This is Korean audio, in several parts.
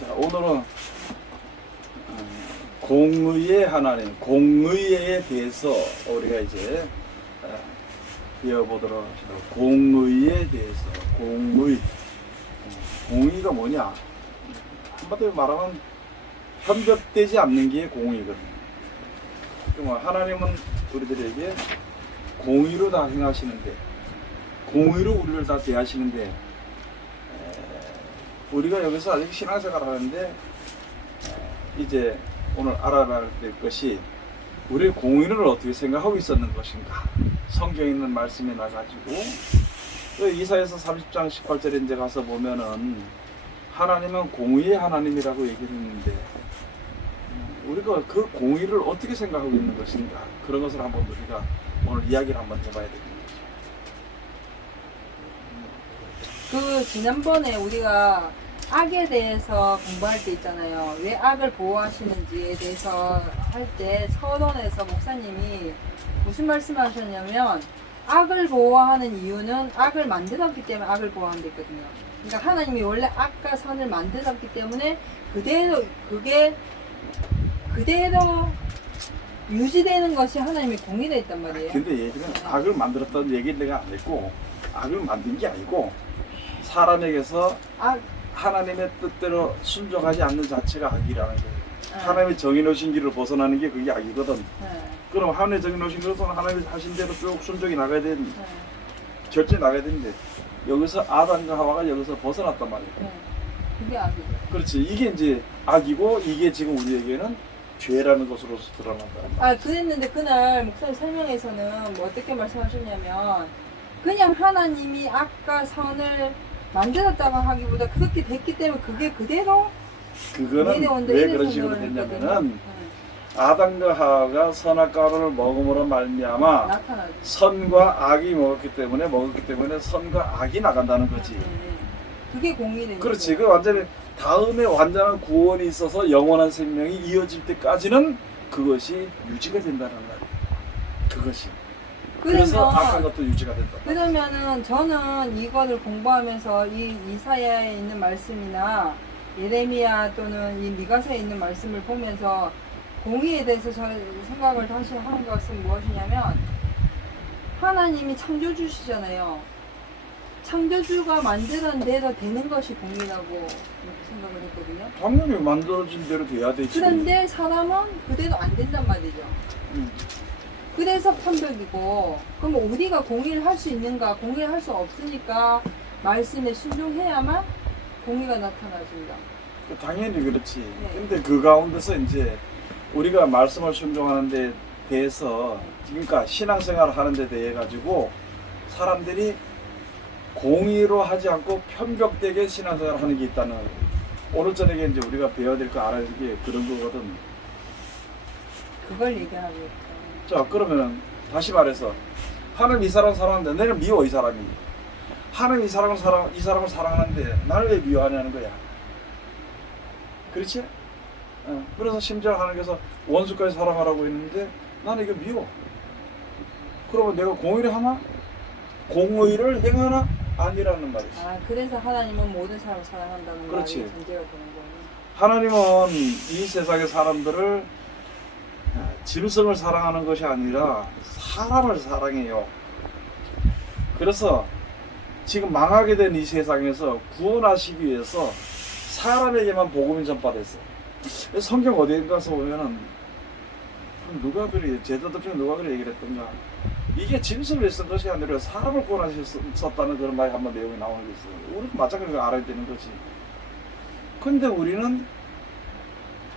자, 오늘은 공의의 하나님, 공의에 대해서 우리가 이제 배워보도록 합시다. 공의에 대해서, 공의가 뭐냐? 한마디로 말하면 편벽되지 않는 게 공의거든요. 그러면 하나님은 우리들에게 공의로 다 행하시는데, 공의로 우리를 다 대하시는데, 우리가 여기서 아직 신앙생활을 하는데 이제 오늘 알아봐야 될 것이 우리의 공의를 어떻게 생각하고 있었는 것인가. 성경에 있는 말씀에 나가지고 이사야서 30장 18절에 이제 가서 보면은 하나님은 공의의 하나님이라고 얘기를 했는데 우리가 그 공의를 어떻게 생각하고 있는 것인가. 그런 것을 한번 우리가 오늘 이야기를 한번 해봐야 됩니다. 그 지난번에 우리가 악에 대해서 공부할 때 있잖아요. 왜 악을 보호하시는지에 대해서 할 때 서론에서 목사님이 무슨 말씀하셨냐면 악을 보호하는 이유는 악을 만들었기 때문에 악을 보호한다 했거든요. 그러니까 하나님이 원래 악과 선을 만들었기 때문에 그게 그대로 유지되는 것이 하나님의 공의가 있단 말이에요. 근데 얘기는 악을 만들었다는 얘기를 내가 안 했고 악을 만든 게 아니고 사람에게서 하나님의 뜻대로 순종하지 않는 자체가 악이라는 거예요. 하나님이 정해놓으신 길을 벗어나는 게 그게 악이거든. 그럼 하나님이 정해놓으신 길은 하나님이 하신 대로 쭉 순종이 나가야 되는 결정이 나가야 되는데 여기서 아담과 하와가 여기서 벗어났단 말이에요. 그게 악이죠. 그렇지. 이게 이제 악이고 이게 지금 우리에게는 죄라는 것으로서 드러난다. 그랬는데 그날 목사님 설명에서는 뭐 어떻게 말씀하셨냐면 그냥 하나님이 악과 선을 만들었다고 하기보다 그렇게 됐기 때문에 그게 그대로 그거는 왜 그런 식으로 됐냐면은 아담과 하와가 선악과를 먹음으로 말미암아 나타나죠. 선과 악이 먹었기 때문에 선과 악이 나간다는 거지. 그게 공의는 그렇지. 그 완전히 다음에 완전한 구원이 있어서 영원한 생명이 이어질 때까지는 그것이 유지가 된다는 말이야. 그것이. 그래서 악한 것도 유지가 된다. 그러면은 저는 이거를 공부하면서 이 이사야에 있는 말씀이나 예레미야 또는 이 미가서에 있는 말씀을 보면서 공의에 대해서 저 생각을 다시 한 것은 무엇이냐면 하나님이 창조주시잖아요. 창조주가 만드는 대로 되는 것이 공의라고 생각을 했거든요. 당연히 만들어진 대로 돼야 되지. 그런데 사람은 그대로 안 된단 말이죠. 그래서 편벽이고, 그럼 우리가 공의를 할 수 있는가? 공의를 할 수 없으니까 말씀에 순종해야만 공의가 나타나집니다. 당연히 그렇지. 네. 근데 그 가운데서 이제 우리가 말씀을 순종하는 데 대해서 그러니까 신앙생활을 하는 데 대해 가지고 사람들이 공의로 하지 않고 편벽되게 신앙생활을 하는 게 있다는 오늘 저녁에 이제 우리가 배워야 될 거 알아야 될 게 그런 거거든. 그걸 얘기하고 있죠. 자, 그러면 다시 말해서 하나님 이 사람을 사랑하는데 내는 미워 이 사람이. 하나님 이 사람을 사랑하는데 나를 왜 미워하냐는 거야. 그렇지? 그래서 심지어 하나님께서 원수까지 사랑하라고 했는데 나는 이거 미워. 그러면 내가 공의를 하나? 공의를 행하나? 아니라는 말이지. 그래서 하나님은 모든 사람을 사랑한다는 그렇지. 말이 전제가 되는 거예요. 하나님은 이 세상의 사람들을 짐승을 사랑하는 것이 아니라 사람을 사랑해요. 그래서 지금 망하게 된 이 세상에서 구원하시기 위해서 사람에게만 복음이 전파됐어. 성경 어디 가서 보면은 누가 그래 제자들 중에 누가 그래 얘기를 했던가. 이게 짐승을 쓴 것이 아니라 사람을 구원하셨다는 그런 말이 한번 내용이 나오는 게 있어요. 우리도 마찬가지로 알아야 되는 거지. 근데 우리는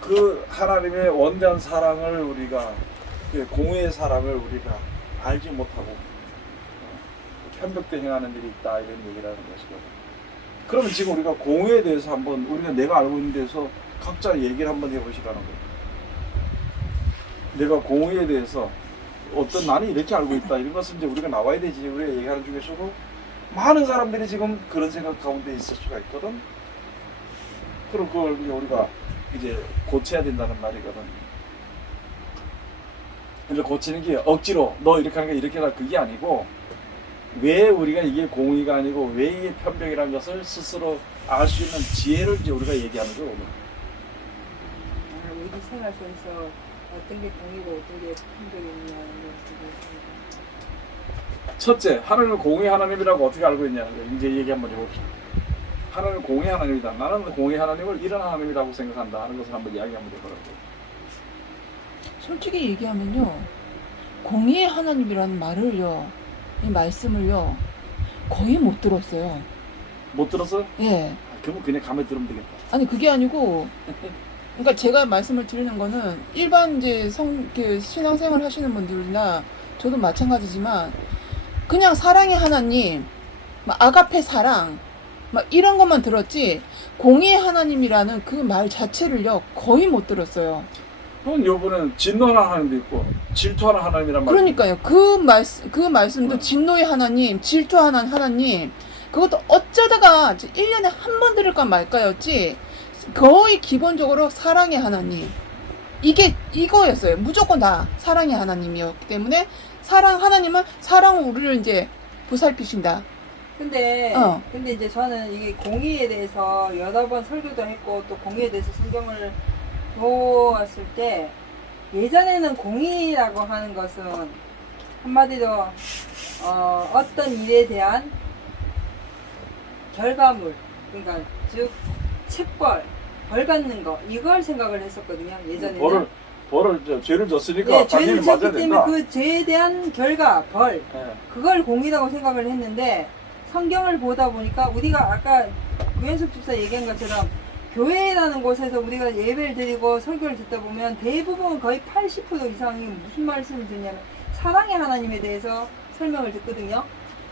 그 하나님의 원대한 사랑을 우리가 공의의 사랑을 우리가 알지 못하고 편벽대 행하는 일이 있다 이런 얘기라는 것이거든. 그러면 지금 우리가 공의에 대해서 한번 우리가 내가 알고 있는 데서 각자 얘기를 한번 해보시라는 거예요. 내가 공의에 대해서 어떤 나는 이렇게 알고 있다 이런 것은 이제 우리가 나와야 되지. 우리가 얘기하는 중에서도 많은 사람들이 지금 그런 생각 가운데 있을 수가 있거든. 그럼 그걸 우리가 이제 고쳐야 된다는 말이거든. 근데 고치는 게 억지로 너 이렇게 하는 게 이렇게 하라 그게 아니고 왜 우리가 이게 공의가 아니고 왜 이게 편벽이라는 것을 스스로 알 수 있는 지혜를 이제 우리가 얘기하는 거예요. 오늘. 우리 생활 속에서 어떤 게 공이고 어떤 게 편벽이냐는 것을 첫째, 하나님을 공의 하나님이라고 어떻게 알고 있냐는 거예요. 이제 얘기 한번 해봅시다. 하나님은 공의 하나님이다. 나는 공의 하나님을 이런 하나님이라고 생각한다 하는 것을 한번 이야기 한번 해보라고. 솔직히 얘기하면요, 공의의 하나님이라는 말을요, 이 말씀을요, 거의 못 들었어요. 못 들었어? 예. 그러면 그냥 가만히 들으면 되겠다. 아니 그게 아니고, 그러니까 제가 말씀을 드리는 거는 일반 이제 신앙생활 하시는 분들이나 저도 마찬가지지만 그냥 사랑의 하나님, 막 아가페 사랑, 막 이런 것만 들었지 공의의 하나님이라는 그 말 자체를요 거의 못 들었어요. 그럼 요번엔 진노하는 하나님도 있고 질투하는 하나님이란 말이에요. 그러니까요. 그 말씀도 네. 진노의 하나님, 질투하는 하나님, 그것도 어쩌다가 1년에 한 번 들을까 말까였지, 거의 기본적으로 사랑의 하나님. 이거였어요. 무조건 다 사랑의 하나님이었기 때문에, 하나님은 사랑으로 우리를 이제 보살피신다. 근데 어. 근데 이제 저는 이게 공의에 대해서 여러 번 설교도 했고 또 공의에 대해서 성경을 보았을 때, 예전에는 공의라고 하는 것은 한마디로 어떤 일에 대한 결과물, 그러니까 즉 책벌, 벌 받는 거, 이걸 생각을 했었거든요. 예전에는 벌을 죄를 졌으니까 네, 당연히 죄를 맞아야 지었기 된다. 때문에 그 죄에 대한 결과, 벌, 예. 그걸 공의라고 생각을 했는데, 성경을 보다 보니까 우리가 아까 구현숙 집사 얘기한 것처럼 교회라는 곳에서 우리가 예배를 드리고 설교를 듣다 보면 대부분 거의 80% 이상이 무슨 말씀을 듣냐면 사랑의 하나님에 대해서 설명을 듣거든요.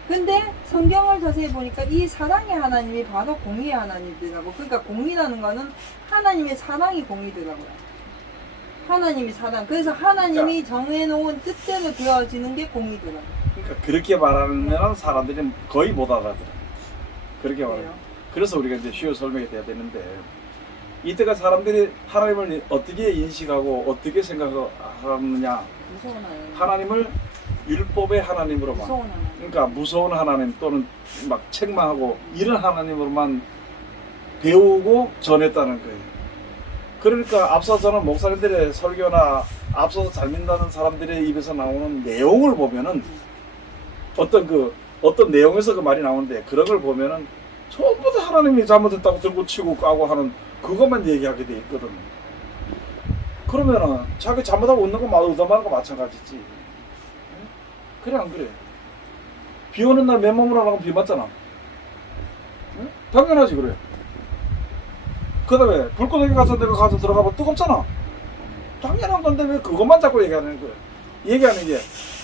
근데 성경을 자세히 보니까 이 사랑의 하나님이 바로 공의의 하나님이더라고. 그러니까 공의라는 거는 하나님의 사랑이 공의더라고요. 하나님이 사랑. 그래서 하나님이 정해놓은 뜻대로 되어지는 게 공의더라고요. 그러니까 그렇게 말하면 사람들이 거의 못 알아들어. 그렇게 말해요. 그래서 우리가 이제 쉬워 설명이 돼야 되는데, 이때가 사람들이 하나님을 어떻게 인식하고 어떻게 생각하느냐. 무서운 하나님. 하나님을 율법의 하나님으로만, 무서운 하나님. 그러니까 무서운 하나님 또는 막 책망하고 이런 하나님으로만 배우고 전했다는 거예요. 그러니까 앞서 저는 목사님들의 설교나 앞서서 잘 믿는 사람들의 입에서 나오는 내용을 보면은 어떤 내용에서 그 말이 나오는데, 그런 걸 보면은 전부 다 하나님이 잘못했다고 들고 치고 까고 하는 그것만 얘기하게 돼 있거든. 그러면은 자기 잘못하고 웃는 거 의담하는 거 마찬가지지. 응? 그래 안 그래? 비 오는 날 맨몸으로 나가면 비 맞잖아. 응? 당연하지 그래. 그 다음에 불꽃에게 가서 내가 가서 들어가면 뜨겁잖아. 당연한 건데 왜 그것만 자꾸 얘기하는 거야. 얘기하는 게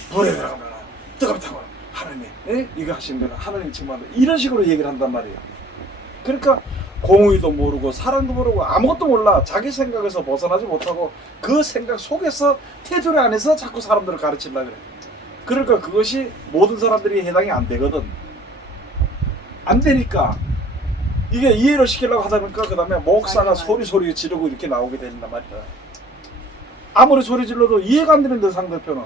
불에 들어가면 뜨겁다고 하나님이 이거 하시는 거는 하나님 정말 이런 식으로 얘기를 한단 말이에요. 그러니까 공의도 모르고 사랑도 모르고 아무것도 몰라. 자기 생각에서 벗어나지 못하고 그 생각 속에서 테두리 안에서 자꾸 사람들을 가르치려고 그래. 그러니까 그것이 모든 사람들이 해당이 안 되거든. 안 되니까 이게 이해를 시키려고 하다 보니까 그 다음에 목사가 소리 지르고 이렇게 나오게 된단 말이야. 아무리 소리 질러도 이해가 안 되는데 상대편은.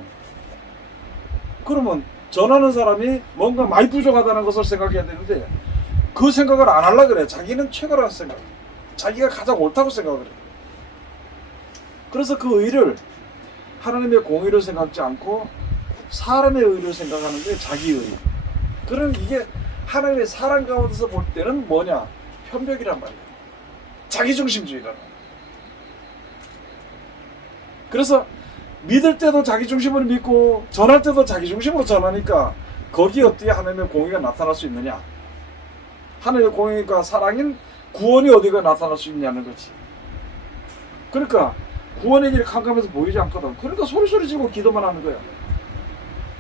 그러면 전하는 사람이 뭔가 많이 부족하다는 것을 생각해야 되는데 그 생각을 안 하려고 그래. 자기는 최고라고 생각. 자기가 가장 옳다고 생각을 해. 그래서 그 의를 하나님의 공의를 생각지 않고 사람의 의를 생각하는 게 자기 의. 그럼 이게 하나님의 사랑 가운데서 볼 때는 뭐냐? 편벽이란 말이야. 자기중심주의라는 거야. 그래서 믿을 때도 자기중심으로 믿고 전할 때도 자기중심으로 전하니까 거기에 어떻게 하나님의 공의가 나타날 수 있느냐? 하나님의 공의가 사랑인 구원이 어디가 나타날 수 있냐는 거지. 그러니까 구원의 길이 캄캄해서 보이지 않거든. 그러니까 소리 지르고 기도만 하는 거야.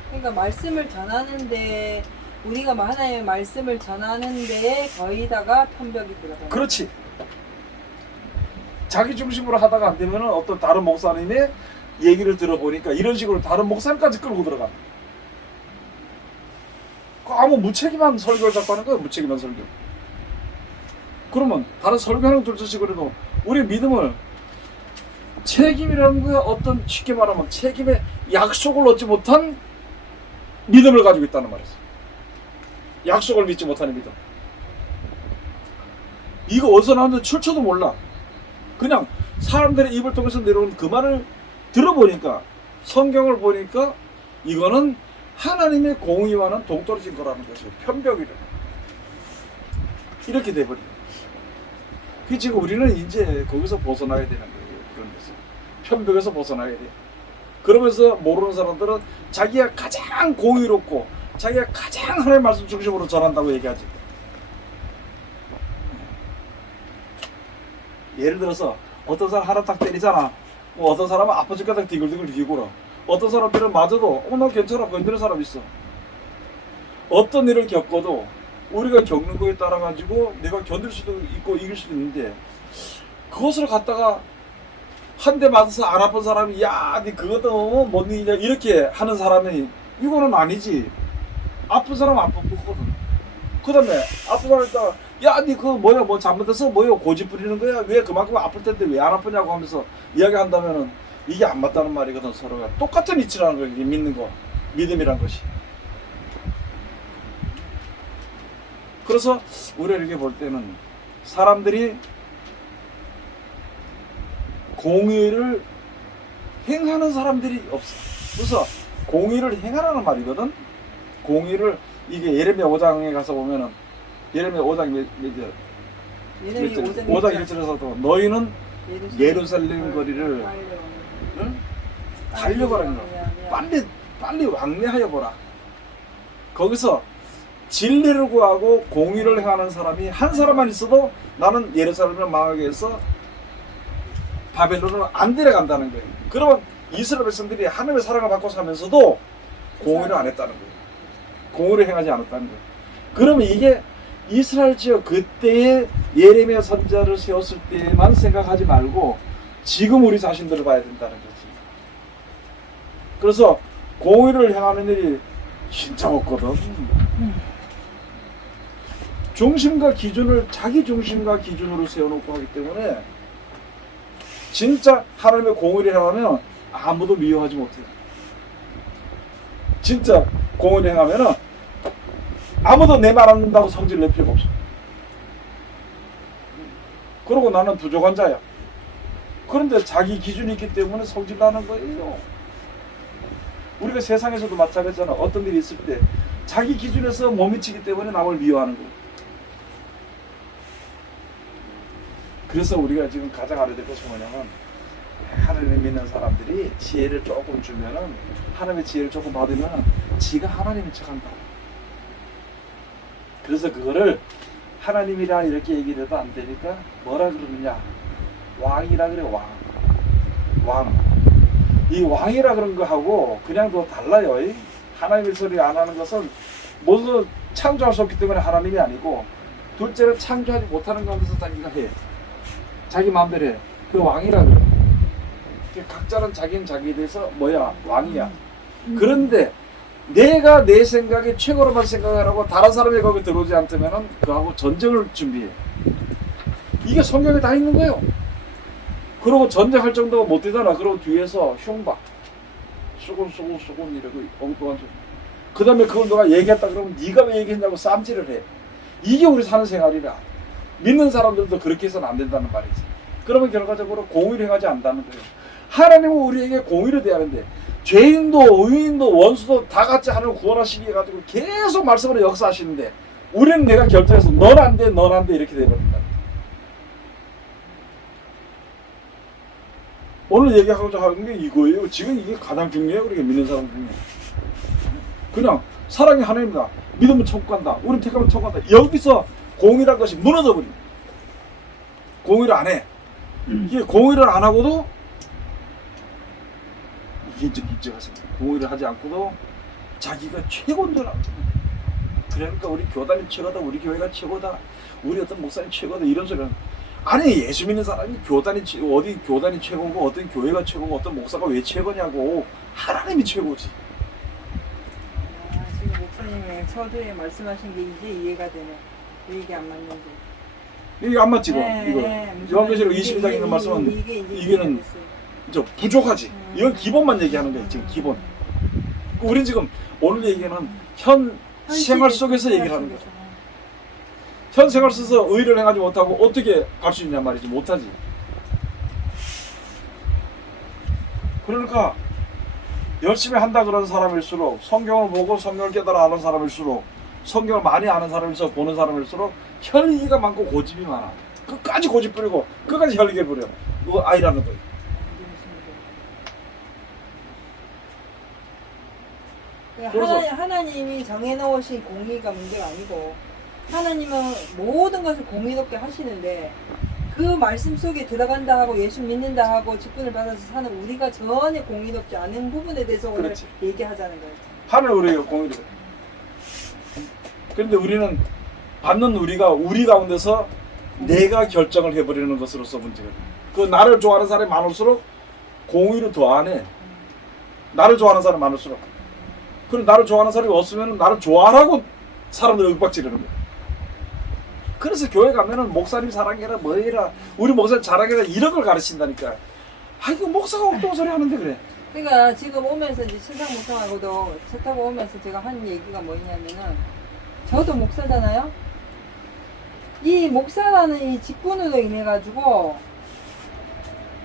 그러니까 말씀을 전하는데, 우리가 하나님의 말씀을 전하는데 거의다가 편벽이 들어가요. 그렇지. 자기 중심으로 하다가 안 되면은 어떤 다른 목사님의 얘기를 들어보니까 이런 식으로 다른 목사님까지 끌고 들어가. 아무 무책임한 설교를 자꾸 하는 거야. 무책임한 설교. 그러면 다른 설교하는 둘째씩 그래도 우리 믿음을 책임이라는 거야. 어떤 쉽게 말하면 책임의 약속을 얻지 못한 믿음을 가지고 있다는 말이지. 약속을 믿지 못하는 믿음. 이거 어디서 나오는지 출처도 몰라. 그냥 사람들의 입을 통해서 내려온 그 말을 들어보니까, 성경을 보니까 이거는 하나님의 공의와는 동떨어진 거라는 것이에요. 편벽이래. 이렇게 돼버려. 그 지금 우리는 이제 거기서 벗어나야 되는 거예요. 그런 데서 편벽에서 벗어나야 돼. 그러면서 모르는 사람들은 자기가 가장 공의롭고 자기가 가장 하나님의 말씀 중심으로 전한다고 얘기하지. 예를 들어서 어떤 사람 하나 딱 때리잖아. 어떤 사람은 아파 죽겠다 디글디글 기고라. 어떤 사람들은 맞아도 나 괜찮아 건드는 사람 있어. 어떤 일을 겪어도 우리가 겪는 거에 따라 가지고 내가 견딜 수도 있고 이길 수도 있는데, 그것을 갖다가 한 대 맞아서 안 아픈 사람이 니 그것도 못 이기냐 이렇게 하는 사람이, 이거는 아니지. 아픈 사람은 아픈 거거든. 그 다음에 아픈 사람 있다가 니 그거 뭐야 뭐 잘못해서 뭐야 고집 부리는 거야 왜 그만큼 아플 텐데 왜 안 아프냐고 하면서 이야기한다면은 이게 안 맞다는 말이거든. 서로가 똑같은 이치라는 거예요. 믿는 거, 믿음이란 것이. 그래서 우리가 이렇게 볼 때는 사람들이 공의를 행하는 사람들이 없어. 그래서 공의를 행하라는 말이거든. 공의를 이게 예레미야 5장에 가서 보면은 예레미야 5장 몇절? 예레미야 5장 1절에서도 너희는 예루살렘 거리를 달려가라는 거야. 빨리 왕래하여 보라. 거기서 진리를 구하고 공의를 행하는 사람이 한 사람만 있어도 나는 예루살렘을 망하게 해서 바벨론을 안 데려간다는 거예요. 그러면 이스라엘 백성들이 하나님의 사랑을 받고 사면서도 공의를 안 했다는 거예요. 공의를 행하지 않았다는 거예요. 그러면 이게 이스라엘 지역 그때의 예레미야 선지자를 세웠을 때만 생각하지 말고 지금 우리 자신들을 봐야 된다는 거지. 그래서 공의를 행하는 일이 진짜 없거든. 중심과 기준을 자기 중심과 기준으로 세워놓고 하기 때문에 진짜 하나님의 공의를 행하면 아무도 미워하지 못해요. 진짜 공의를 행하면 아무도 내 말 안 듣는다고 성질 낼 필요가 없어. 그러고 나는 부족한 자야. 그런데 자기 기준이 있기 때문에 성질 나는 거예요. 우리가 세상에서도 마찬가지잖아. 어떤 일이 있을 때 자기 기준에서 못 미치기 때문에 남을 미워하는 거예요. 그래서 우리가 지금 가장 알아야 될 것이 뭐냐면, 하나님을 믿는 사람들이 지혜를 조금 주면은, 하나님의 지혜를 조금 받으면 지가 하나님인 척한다. 그래서 그거를 하나님이라 이렇게 얘기를 해도 안 되니까 뭐라 그러느냐, 왕이라 그래. 왕. 이 왕이라 그런 거하고 그냥 또 달라요. 하나님의 소리 안 하는 것은 모두 창조할 수 없기 때문에 하나님이 아니고, 둘째는 창조하지 못하는 가운데서 자기가 해. 자기 마음대로 해. 그 왕이라 그래. 각자는 자기는 자기에 대해서 뭐야? 왕이야. 그런데 내가 내 생각에 최고로만 생각을 하고 다른 사람이 거기 들어오지 않다면 그하고 전쟁을 준비해. 이게 성경에 다 있는 거예요. 그러고 전쟁할 정도가 못 되잖아. 그러고 뒤에서 흉박 쏘곤 이러고 엉뚱한 소리. 그 다음에 그걸 너가 얘기했다 그러면 네가 왜 얘기했냐고 쌈질을 해. 이게 우리 사는 생활이라. 믿는 사람들도 그렇게 해서는 안 된다는 말이지. 그러면 결과적으로 공의를 행하지 않는다는 거예요. 하나님은 우리에게 공의를 대하는데 죄인도 의인도 원수도 다 같이 하나님을 구원하시기 해가지고 계속 말씀으로 역사하시는데, 우리는 내가 결정해서 넌 안 돼 이렇게 돼버린다. 오늘 얘기하고자 하는 게 이거예요. 지금 이게 가장 중요해요. 우리가 믿는 사람 중에. 그냥 사랑이 하나님이다. 믿으면 천국 간다. 우리는 택하면 천국 간다. 여기서 공의란 것이 무너져버려. 공의를 안 해. 이게 공의를 안 하고도 이기적이기적하세요. 공의를 하지 않고도 자기가 최고인 줄 알고. 그러니까 우리 교단이 최고다. 우리 교회가 최고다. 우리 어떤 목사님 최고다. 이런 소리는. 아니, 예수 믿는 사람이 어디 교단이 최고고 어떤 교회가 최고고 어떤 목사가 왜 최고냐고. 하나님이 최고지. 지금 목사님의 서두에 말씀하신 게 이제 이해가 되네. 왜 이게 안 맞는지. 이게 안 맞지, 이거. 요한계시록 20장 있는 말씀은 이게는 저 부족하지. 이건 기본만 얘기하는 거예요. 지금 기본. 우린 지금 오늘 얘기는 현 생활 속에서 얘기를 하는 거죠. 현 생활 속에서 의를 행하지 못하고 어떻게 갈 수 있냐 말이지. 못하지. 그러니까 열심히 한다 그런 사람일수록, 성경을 보고 성경을 깨달아 아는 사람일수록, 성경을 많이 아는 사람일수록, 보는 사람일수록 혈기가 많고 고집이 많아. 끝까지 고집 부리고 끝까지 혈기 부려. 그거 아니라는 거예요. 그래서- 하나님이 정해놓으신 공의가 문제가 아니고, 하나님은 모든 것을 공의롭게 하시는데, 그 말씀 속에 들어간다 하고 예수 믿는다 하고 직분을 받아서 사는 우리가 전혀 공의롭지 않은 부분에 대해서 오늘 그렇지. 얘기하자는 거예요. 하늘 우리가 공의를. 그런데 우리는 받는 우리가 우리 가운데서 내가 결정을 해버리는 것으로서 문제가 돼. 그 나를 좋아하는 사람이 많을수록 공의를 더 안 해. 나를 좋아하는 사람이 많을수록. 그럼 나를 좋아하는 사람이 없으면 나를 좋아하라고 사람들이 윽박지르는 거야. 그래서 교회 가면은 목사님 사랑해라 뭐해라 우리 목사님 자랑해라 이런 걸 가르친다니까. 아 이거 목사가 어떤 소리 하는데 그래. 그러니까 지금 오면서 이제 신상 목사하고도 차 타고 오면서 제가 한 얘기가 뭐냐면은, 저도 목사잖아요. 이 목사라는 이 직분으로 인해 가지고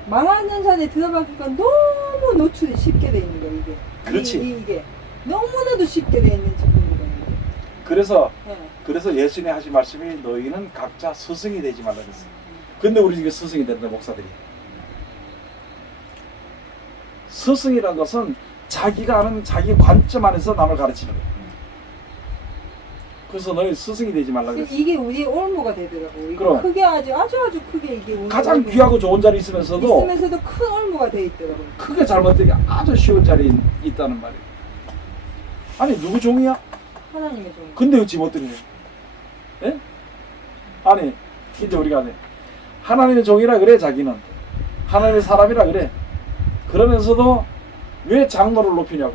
망하는 산에 들어가기가 너무 노출이 쉽게 돼 있는 거예요. 이게. 그렇지. 이게 너무나도 쉽게 돼 있는 직분이거든요. 그래서 네. 그래서 예수님이 하신 말씀이 너희는 각자 스승이 되지 말라 그랬어요. 근데 우리 지금 스승이 된다 목사들이. 스승이란 것은 자기가 아는 자기 관점 안에서 남을 가르치는 거예요. 그래서 너희 스승이 되지 말라 그랬어요. 이게 우리의 올무가 되더라고요. 이게 그럼. 크게 아주 크게 이게 우리의 가장 올무가 귀하고 좋은 자리 있으면서도 있으면서도 큰 올무가 돼 있더라고요. 크게 잘못되게 아주 쉬운 자리에 있다는 말이에요. 아니 누구 종이야? 하나님의 종. 근데 왜 지못들이 해? 예? 아니 이제 우리가 하나님의 종이라 그래 자기는 하나님의 사람이라 그래. 그러면서도 왜 장로를 높이냐고,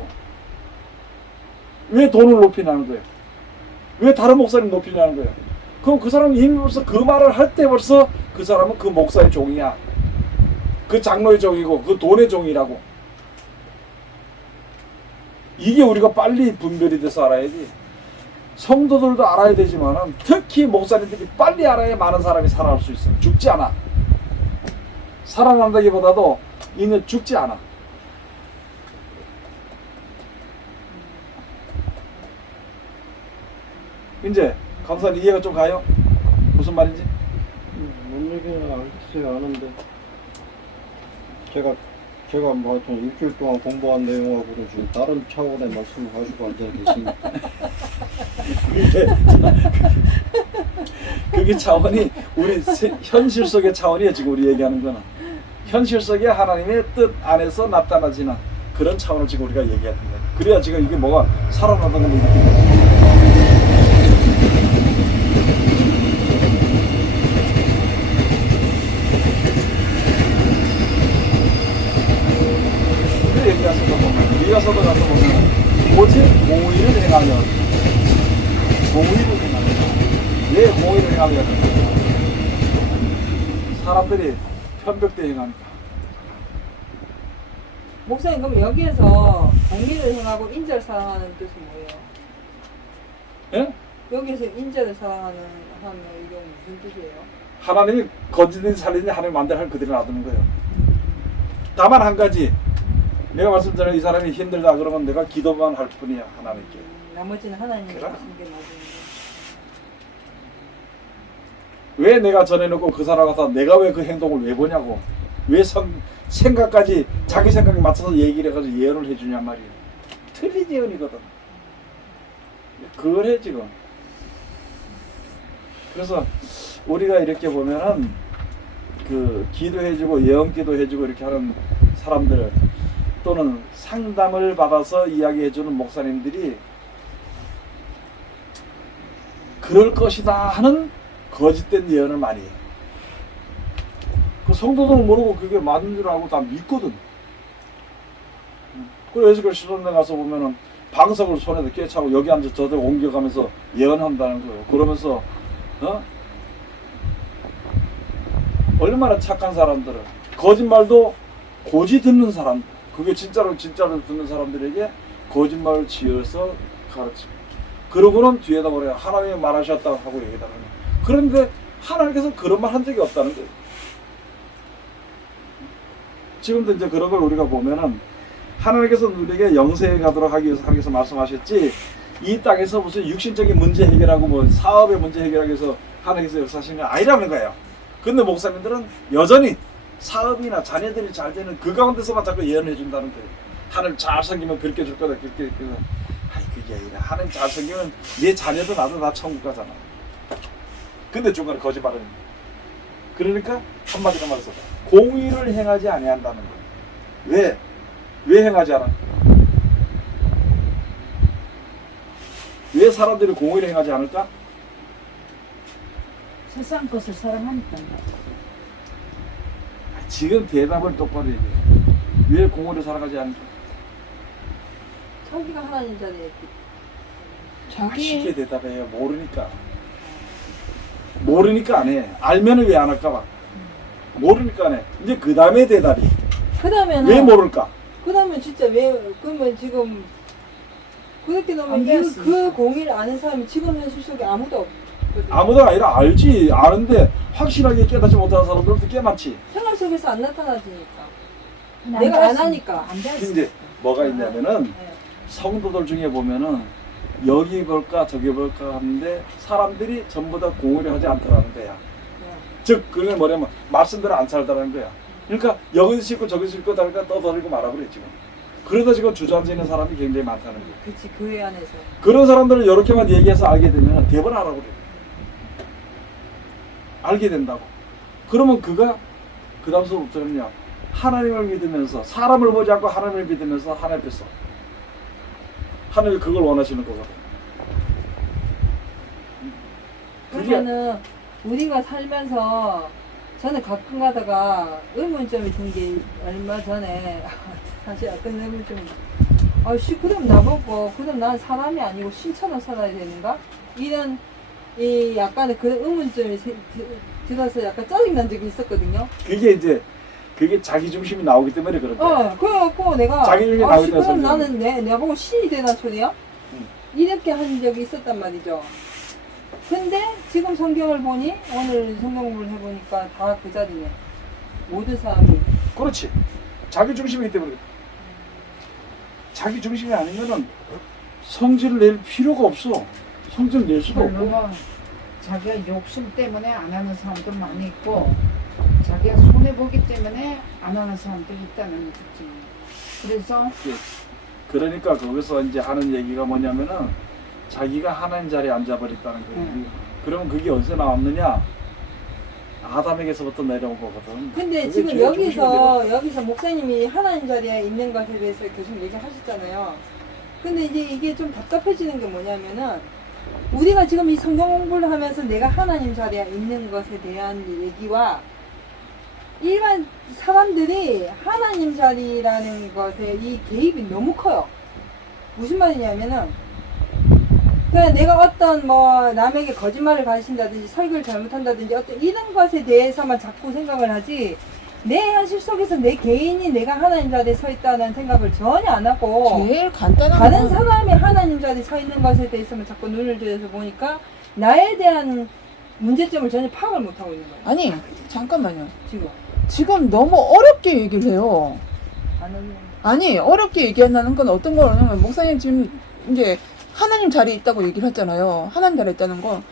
왜 돈을 높이냐는 거예요, 왜 다른 목사님 높이냐는 거예요. 그럼 그 사람은 이미 벌써 그 말을 할 때 벌써 그 사람은 그 목사의 종이야, 그 장로의 종이고 그 돈의 종이라고. 이게 우리가 빨리 분별이 돼서 알아야지. 성도들도 알아야 되지만 특히 목사님들이 빨리 알아야 많은 사람이 살아날 수 있어요. 죽지 않아. 살아난다기보다도 이는 죽지 않아. 이제 강사님 이해가 좀 가요? 무슨 말인지? 뭔 얘기는 알겠어요. 아는데 제가 뭐 하여튼 일주일 동안 공부한 내용하고는 지금 다른 차원의 말씀을 가지고 앉아 계시니까 그게 차원이 우리 현실 속의 차원이에요. 지금 우리 얘기하는 거는 현실 속의 하나님의 뜻 안에서 나타나지는 그런 차원을 지금 우리가 얘기하는 거예요. 그래야 지금 이게 뭐가 살아나다는 걸 느끼는 거예요. 그 얘기가서도 보면 미가서도 가서 보면 오직 공의를 행하면 왜 공의를 행하면 사람들이 편벽대 행하니까. 목사님, 그럼 여기에서 공의를 행하고 인자를 사랑하는 뜻은 뭐예요? 예? 여기에서 인자를 사랑하는 하면 이게 무슨 뜻이에요? 하나님이 건지든 살리든 하나님 마음대로 할 그대로 놔두는 거예요. 다만 한 가지, 내가 말씀드린 이 사람이 힘들다 그러면 내가 기도만 할 뿐이야 하나님께. 나머지는 하나님이 그럼. 하시는 게 맞는 왜 내가 전해놓고 그 사람 갖다 내가 왜 그 행동을 왜 보냐고, 왜 생각까지 자기 생각에 맞춰서 얘기를 해가지고 예언을 해주냔 말이에요. 틀린 예언이거든. 그걸 해 지금. 그래서 우리가 이렇게 보면은 그 기도해주고 예언기도 해주고 이렇게 하는 사람들 또는 상담을 받아서 이야기해주는 목사님들이 그럴 것이다 하는 거짓된 예언을 많이 해요. 그 성도들은 모르고 그게 맞는 줄 알고 다 믿거든. 그래서 예수교 시선대 가서 보면은 방석을 손에다 꿰차고 여기 앉아 저들 옮겨가면서 예언한다는 거예요. 그러면서 얼마나 착한 사람들은 거짓말도 고지 듣는 사람, 그게 진짜로 듣는 사람들에게 거짓말을 지어서 가르치고 그러고는 뒤에다 뭐래요? 하나님이 말하셨다고 하고 얘기를 하는 거예요. 그런데 하나님께서 그런 말 한 적이 없다는 거예요. 지금도 이제 그런 걸 우리가 보면은 하나님께서 우리에게 영생에 가도록 하기 위해서 하나님께서 말씀하셨지 이 땅에서 무슨 육신적인 문제 해결하고 뭐 사업의 문제 해결하기 위해서 하나님께서 역사하시는 게 아니라는 거예요. 근데 목사님들은 여전히 사업이나 자녀들이 잘 되는 그 가운데서만 자꾸 예언해 준다는 거예요. 하나님 잘 섬기면 그렇게 줄 거다 그렇게 아니 그게 아니라 하나님 잘 섬기면 내 자녀도 나도 다 천국 가잖아. 근데 중간에 거짓말을 합니다. 그러니까 한마디로 말해서 공의를 행하지 아니한다는 거예요. 왜 행하지 않아? 왜 사람들이 공의를 행하지 않을까? 세상 것을 사랑하니까. 지금 대답을 똑바로 얘기해. 왜 공의를 살아가지 않을까? 자기가 하나님 자리에 있기. 쉽게 대답해요. 모르니까 안 해. 알면은 왜 안 할까 봐. 모르니까 안 해. 이제 그 다음에 대답이 그다음에는 왜 모를까? 그다음에 진짜 왜 그러면 지금 그렇게 안 놓으면 배웠으니까. 그 공의를 아는 사람이 지금 현실 속에 아무도 없거든. 아무도 아니라 알지. 아는데 확실하게 깨닫지 못하는 사람들도 꽤 많지. 생활 속에서 안 나타나지니까. 근데 내가 안 배웠으니까. 하니까. 안 배웠으니까. 근데 뭐가 있냐면은 네. 성도들 중에 보면은 여기 볼까 저기 볼까 하는데 사람들이 전부 다 공의를 하지 않더라는 거야. 네. 즉 그게 뭐냐면 말씀대로 안 살더라는 거야. 그러니까 여기서 싣고 저기서 싣고 다니까 떠돌리고 말아버려 지금. 그러다 지금 주저앉아 있는 사람이 굉장히 많다는 거야. 그치 교회 안에서. 그런 사람들을 이렇게만 얘기해서 알게 되면 대번 알아버려. 알게 된다고. 그러면 그가 그 다음서부터는요 하나님을 믿으면서 사람을 보지 않고 하나님을 믿으면서 하나님 앞에서 하나님이 그걸 원하시는 거거든. 그게 그러면은 우리가 살면서 저는 가끔 가다가 의문점이 든 게 얼마 전에 사실 어떤 의문점이 아씨 그럼 나보고 그럼 난 사람이 아니고 신처럼 살아야 되는가? 이런 이 약간의 그 의문점이 들어서 약간 짜증난 적이 있었거든요. 그게 이제 그게 자기 중심이 나오기 때문에 그런 거야. 그래갖고 내가 자기 중심이 아씨 나오기 그럼 때문에 나는 내보고 신이 되나 소리야? 이렇게 한 적이 있었단 말이죠. 근데 지금 성경을 보니 오늘 성경 공부를 해보니까 다 그 자리네. 모든 사람이. 그렇지. 자기 중심이기 때문에. 자기 중심이 아니면은 성질을 낼 필요가 없어. 성질 낼 수가 없고. 별로 자기가 욕심 때문에 안 하는 사람도 많이 있고 자기가 손해보기 때문에 안 하는 사람도 있다는 거지. 그래서 그러니까 거기서 이제 하는 얘기가 뭐냐면은 자기가 하나님 자리에 앉아버렸다는 거예요. 그러면 그게 어디서 나왔느냐? 아담에게서부터 내려온 거거든. 근데 그게 지금 제일 중심이 되거든. 여기서 목사님이 하나님 자리에 있는 것에 대해서 계속 얘기하셨잖아요. 근데 이제 이게 좀 답답해지는 게 뭐냐면은 우리가 지금 이 성경 공부를 하면서 내가 하나님 자리에 있는 것에 대한 얘기와 일반 사람들이 하나님 자리라는 것에 이 개입이 너무 커요. 무슨 말이냐면은 그냥 내가 어떤 뭐 남에게 거짓말을 가르친다든지 설교를 잘못한다든지 어떤 이런 것에 대해서만 자꾸 생각을 하지 내 현실 속에서 내 개인이 내가 하나님 자리에 서 있다는 생각을 전혀 안 하고 제일 간단한 다른 건 사람이 하나님 자리에 서 있는 것에 대해서만 자꾸 눈을 들여서 보니까 나에 대한 문제점을 전혀 파악을 못하고 있는 거예요. 아니 잠깐만요. 지금 너무 어렵게 얘기를 해요. 안 하는 아니 어렵게 얘기한다는 건 어떤 거냐면 목사님 지금 이제 하나님 자리에 있다고 얘기를 했잖아요. 하나님 자리에 있다는 건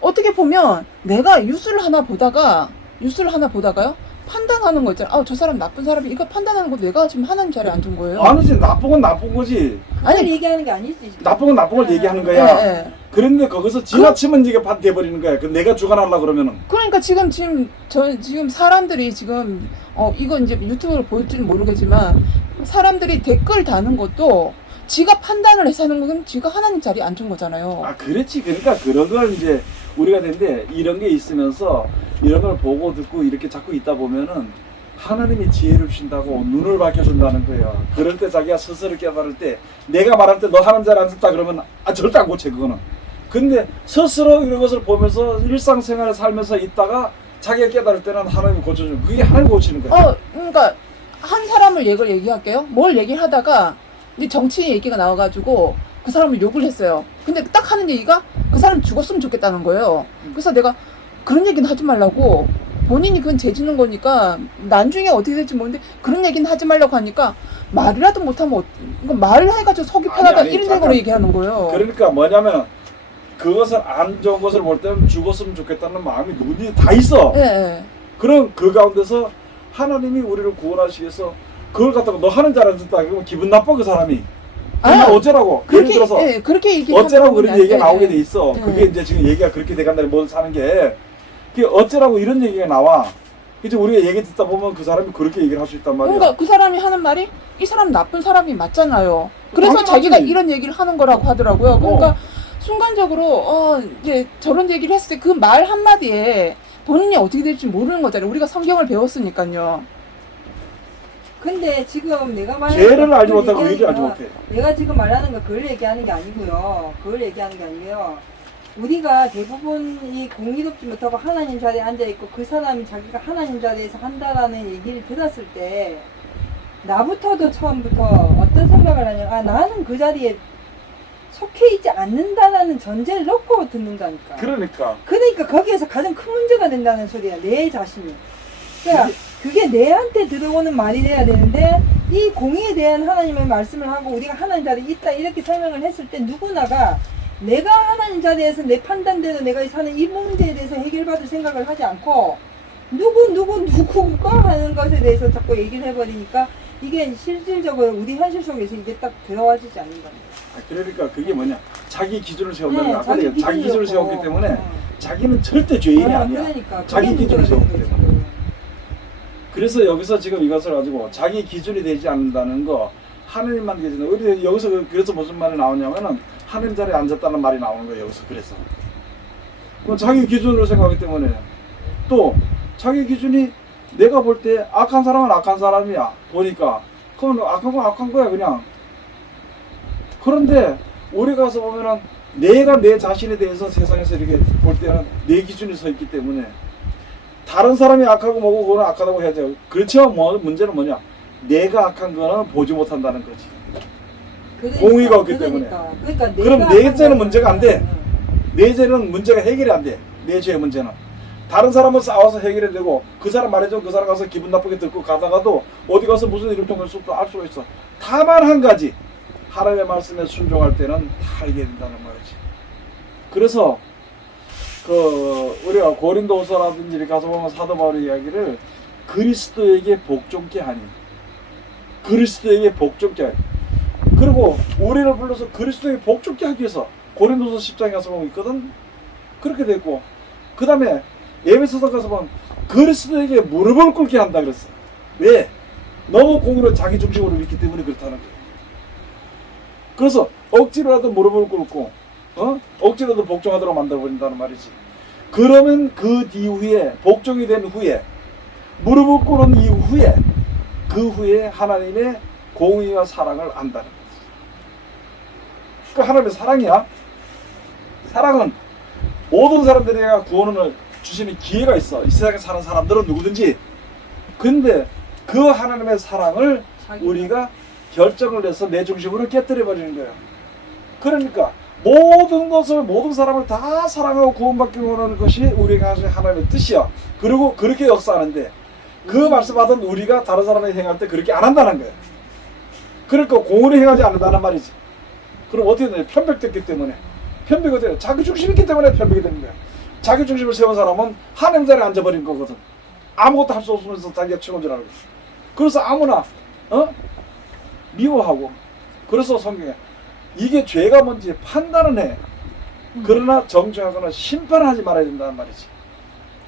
어떻게 보면 내가 뉴스를 하나 보다가요 판단하는 거 있잖아. 저 사람 나쁜 사람이 이거 판단하는 거 내가 지금 하나님 자리에 앉은 거예요. 아니지. 나쁜 건 나쁜 거지. 그걸 아니, 얘기하는 게 아니지. 지금. 나쁜 건 나쁜 걸 네. 얘기하는 거야. 예. 그런데 거기서 지나치면 이게 돼버리는 거야. 그 내가 주관하려고 그러면은. 그러니까 지금 사람들이 지금 이거 이제 유튜브를 볼지는 모르겠지만 사람들이 댓글 다는 것도 지가 판단을 해서 하는 건 지가 하나님 자리에 앉은 거잖아요. 아, 그렇지. 그러니까 그런 걸 이제 우리가 되는데 이런 게 있으면서 이런 걸 보고 듣고 이렇게 자꾸 있다 보면은 하나님이 지혜를 주신다고 눈을 밝혀준다는 거예요. 그럴 때 자기가 스스로 깨달을 때 내가 말할 때 너 하나님 자리에 앉았다 그러면 절대 안 고쳐 그거는. 근데 스스로 이런 것을 보면서 일상생활을 살면서 있다가 자기가 깨달을 때는 하나님이 고쳐주는 그게 하나님 고치는 거야. 그러니까 한 사람을 얘기할게요. 뭘 얘기를 하다가 이제 정치 얘기가 나와가지고 그 사람을 욕을 했어요. 근데 딱 하는 얘기가 그 사람 죽었으면 좋겠다는 거예요. 그래서 내가 그런 얘기는 하지 말라고, 본인이 그건 죄짓는 거니까 나중에 어떻게 될지 모르는데 그런 얘기는 하지 말라고 하니까 말이라도 못하면 말을 해가지고 속이 편하다 아니, 이런 잠깐. 식으로 얘기하는 거예요. 그러니까 뭐냐면 그것을 안 좋은 것을 볼 때는 죽었으면 좋겠다는 마음이 누구든지 다 있어. 예, 예. 그럼 그 가운데서 하나님이 우리를 구원하시기 위해서 그걸 갖다가 너 하는 줄 알았다 그러면 기분 나빠 그 사람이. 아, 어쩌라고? 예를 그렇게, 들어서 예, 그렇게 얘기하는 어쩌라고 그런 부분이 얘기가 아니- 나오게 예, 돼 있어. 예. 그게 이제 지금 얘기가 그렇게 돼간다는 뭘 사는 게 그게 어쩌라고 이런 얘기가 나와. 이제 우리가 얘기 듣다 보면 그 사람이 그렇게 얘기를 할 수 있단 말이야. 그러니까 그 사람이 하는 말이 이 사람 나쁜 사람이 맞잖아요. 그래서 당연하지. 자기가 이런 얘기를 하는 거라고 하더라고요. 그러니까 순간적으로 이제 저런 얘기를 했을 때 그 말 한마디에 본인이 어떻게 될지 모르는 거잖아요. 우리가 성경을 배웠으니까요. 근데 지금 내가 말하는 죄를 거 알지 그걸 못하고 의를 알지 얘기하니까 못해. 내가 지금 말하는 거 그걸 얘기하는 게 아니고요. 그걸 얘기하는 게 아니고요. 우리가 대부분 이 공의롭지 못하고 하나님 자리에 앉아있고 그 사람이 자기가 하나님 자리에서 한다라는 얘기를 들었을 때 나부터도 처음부터 어떤 생각을 하냐면 나는 그 자리에 속해 있지 않는다라는 전제를 놓고 듣는다니까. 그러니까 그러니까 거기에서 가장 큰 문제가 된다는 소리야. 내 자신이. 그러니까 그게 내한테 들어오는 말이 돼야 되는데 이 공의에 대한 하나님의 말씀을 하고 우리가 하나님 자리에 있다 이렇게 설명을 했을 때 누구나가 내가 하나님 자리에서 내 판단대로 내가 사는 이 문제에 대해서 해결받을 생각을 하지 않고 누구가 하는 것에 대해서 자꾸 얘기를 해버리니까 이게 실질적으로 우리 현실 속에서 이게 딱 들어와지지 않는 겁니다. 그러니까 그게 뭐냐 자기 기준을 세운다는 네, 거. 아까 내가 자기 기준을 세웠기 때문에 자기는 절대 죄인이 아니야. 그러니까 자기 그게 기준을 문제가 세웠기 되는 때문에. 거지. 그래서 여기서 지금 이것을 가지고 자기 기준이 되지 않는다는 거 하느님만 기준. 우리 여기서 그래서 무슨 말이 나오냐면은 하느님 자리에 앉았다는 말이 나오는 거예요. 여기서 그래서. 그럼 자기 기준으로 생각하기 때문에 또 자기 기준이 내가 볼 때 악한 사람은 악한 사람이야 보니까 그건 악한 건 악한 거야 그냥. 그런데 우리 가서 보면은 내가 내 자신에 대해서 세상에서 이렇게 볼 때는 내 기준이 서 있기 때문에 다른 사람이 악하고 뭐고 그거는 악하다고 해야 돼요. 그렇지만 문제는 뭐냐 내가 악한 거는 보지 못한다는 거지. 공의가 없기 때문에. 그러니까 그럼 내 죄는 문제가 안 돼. 내 죄는 문제가 해결이 안 돼. 내 죄의 문제는. 다른 사람은 싸워서 해결이 되고 그 사람 말해주면 그 사람 가서 기분 나쁘게 듣고 가다가도 어디 가서 무슨 일을 통해서 또 알 수가 있어. 다만 한 가지 하나님의 말씀에 순종할 때는 다 알게 된다는 말이지. 그래서 우리가 고린도후서라든지 이렇게 가서 보면 사도 바울의 이야기를 그리스도에게 복종케 하니 그리스도에게 복종케 하니 그리고 우리를 불러서 그리스도에게 복종케 하기 위해서 고린도서 10장에 가서 보면 있거든. 그렇게 됐고 그 다음에 에베소서 가서 보면 그리스도에게 무릎을 꿇게 한다 그랬어. 왜? 너무 공의로 자기 중심으로 믿기 때문에 그렇다는 거예요. 그래서 억지로라도 무릎을 꿇고 억지로라도 복종하도록 만들어버린다는 말이지. 그러면 그 이후에 복종이 된 후에 무릎을 꿇은 이후에 그 후에 하나님의 공의와 사랑을 안다는 거지. 그 하나님의 사랑이야. 사랑은 모든 사람들에게 구원을 주시는 기회가 있어. 이 세상에 사는 사람들은 누구든지. 근데 그 하나님의 사랑을 우리가 결정을 해서 내 중심으로 깨뜨려 버리는 거예요. 그러니까 모든 것을 모든 사람을 다 사랑하고 구원받기 원하는 것이 우리가 하신 하나님의 뜻이야. 그리고 그렇게 역사하는데 그 말씀하던 우리가 다른 사람에게 행할 때 그렇게 안 한다는 거예요. 그러니까 공의를 행하지 않는다는 말이지. 그럼 어떻게 되냐? 편백됐기 때문에. 편백이 돼요. 자기 중심이 있기 때문에 편백이 되는 거야. 자기 중심을 세운 사람은 하나님 자리에 앉아버린 거거든. 아무것도 할 수 없으면서 자기가 최고인 줄 알고. 그래서 아무나 미워하고. 그래서 성경에 이게 죄가 뭔지 판단은 해. 그러나 정죄하거나 심판하지 말아야 된다는 말이지.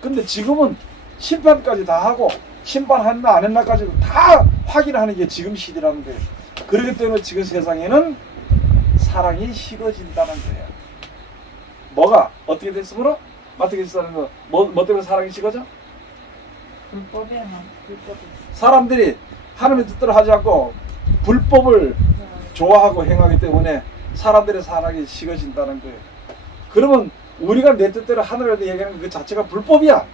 근데 지금은 심판까지 다 하고 심판했나 안 했나까지 다 확인하는 게 지금 시대라는 거예요. 그렇기 때문에 지금 세상에는 사랑이 식어진다는 거예요. 뭐가 어떻게 됐으므로? 어떻게 됐다는 거? 뭐 때문에 사랑이 식어져? 불법이야. 불법이. 사람들이 하나님의 뜻대로 하지 않고 불법을 좋아하고 행하기 때문에 사람들의 사랑이 식어진다는 거예요. 그러면 우리가 내 뜻대로 하늘에 얘기하는 그 자체가 불법이야.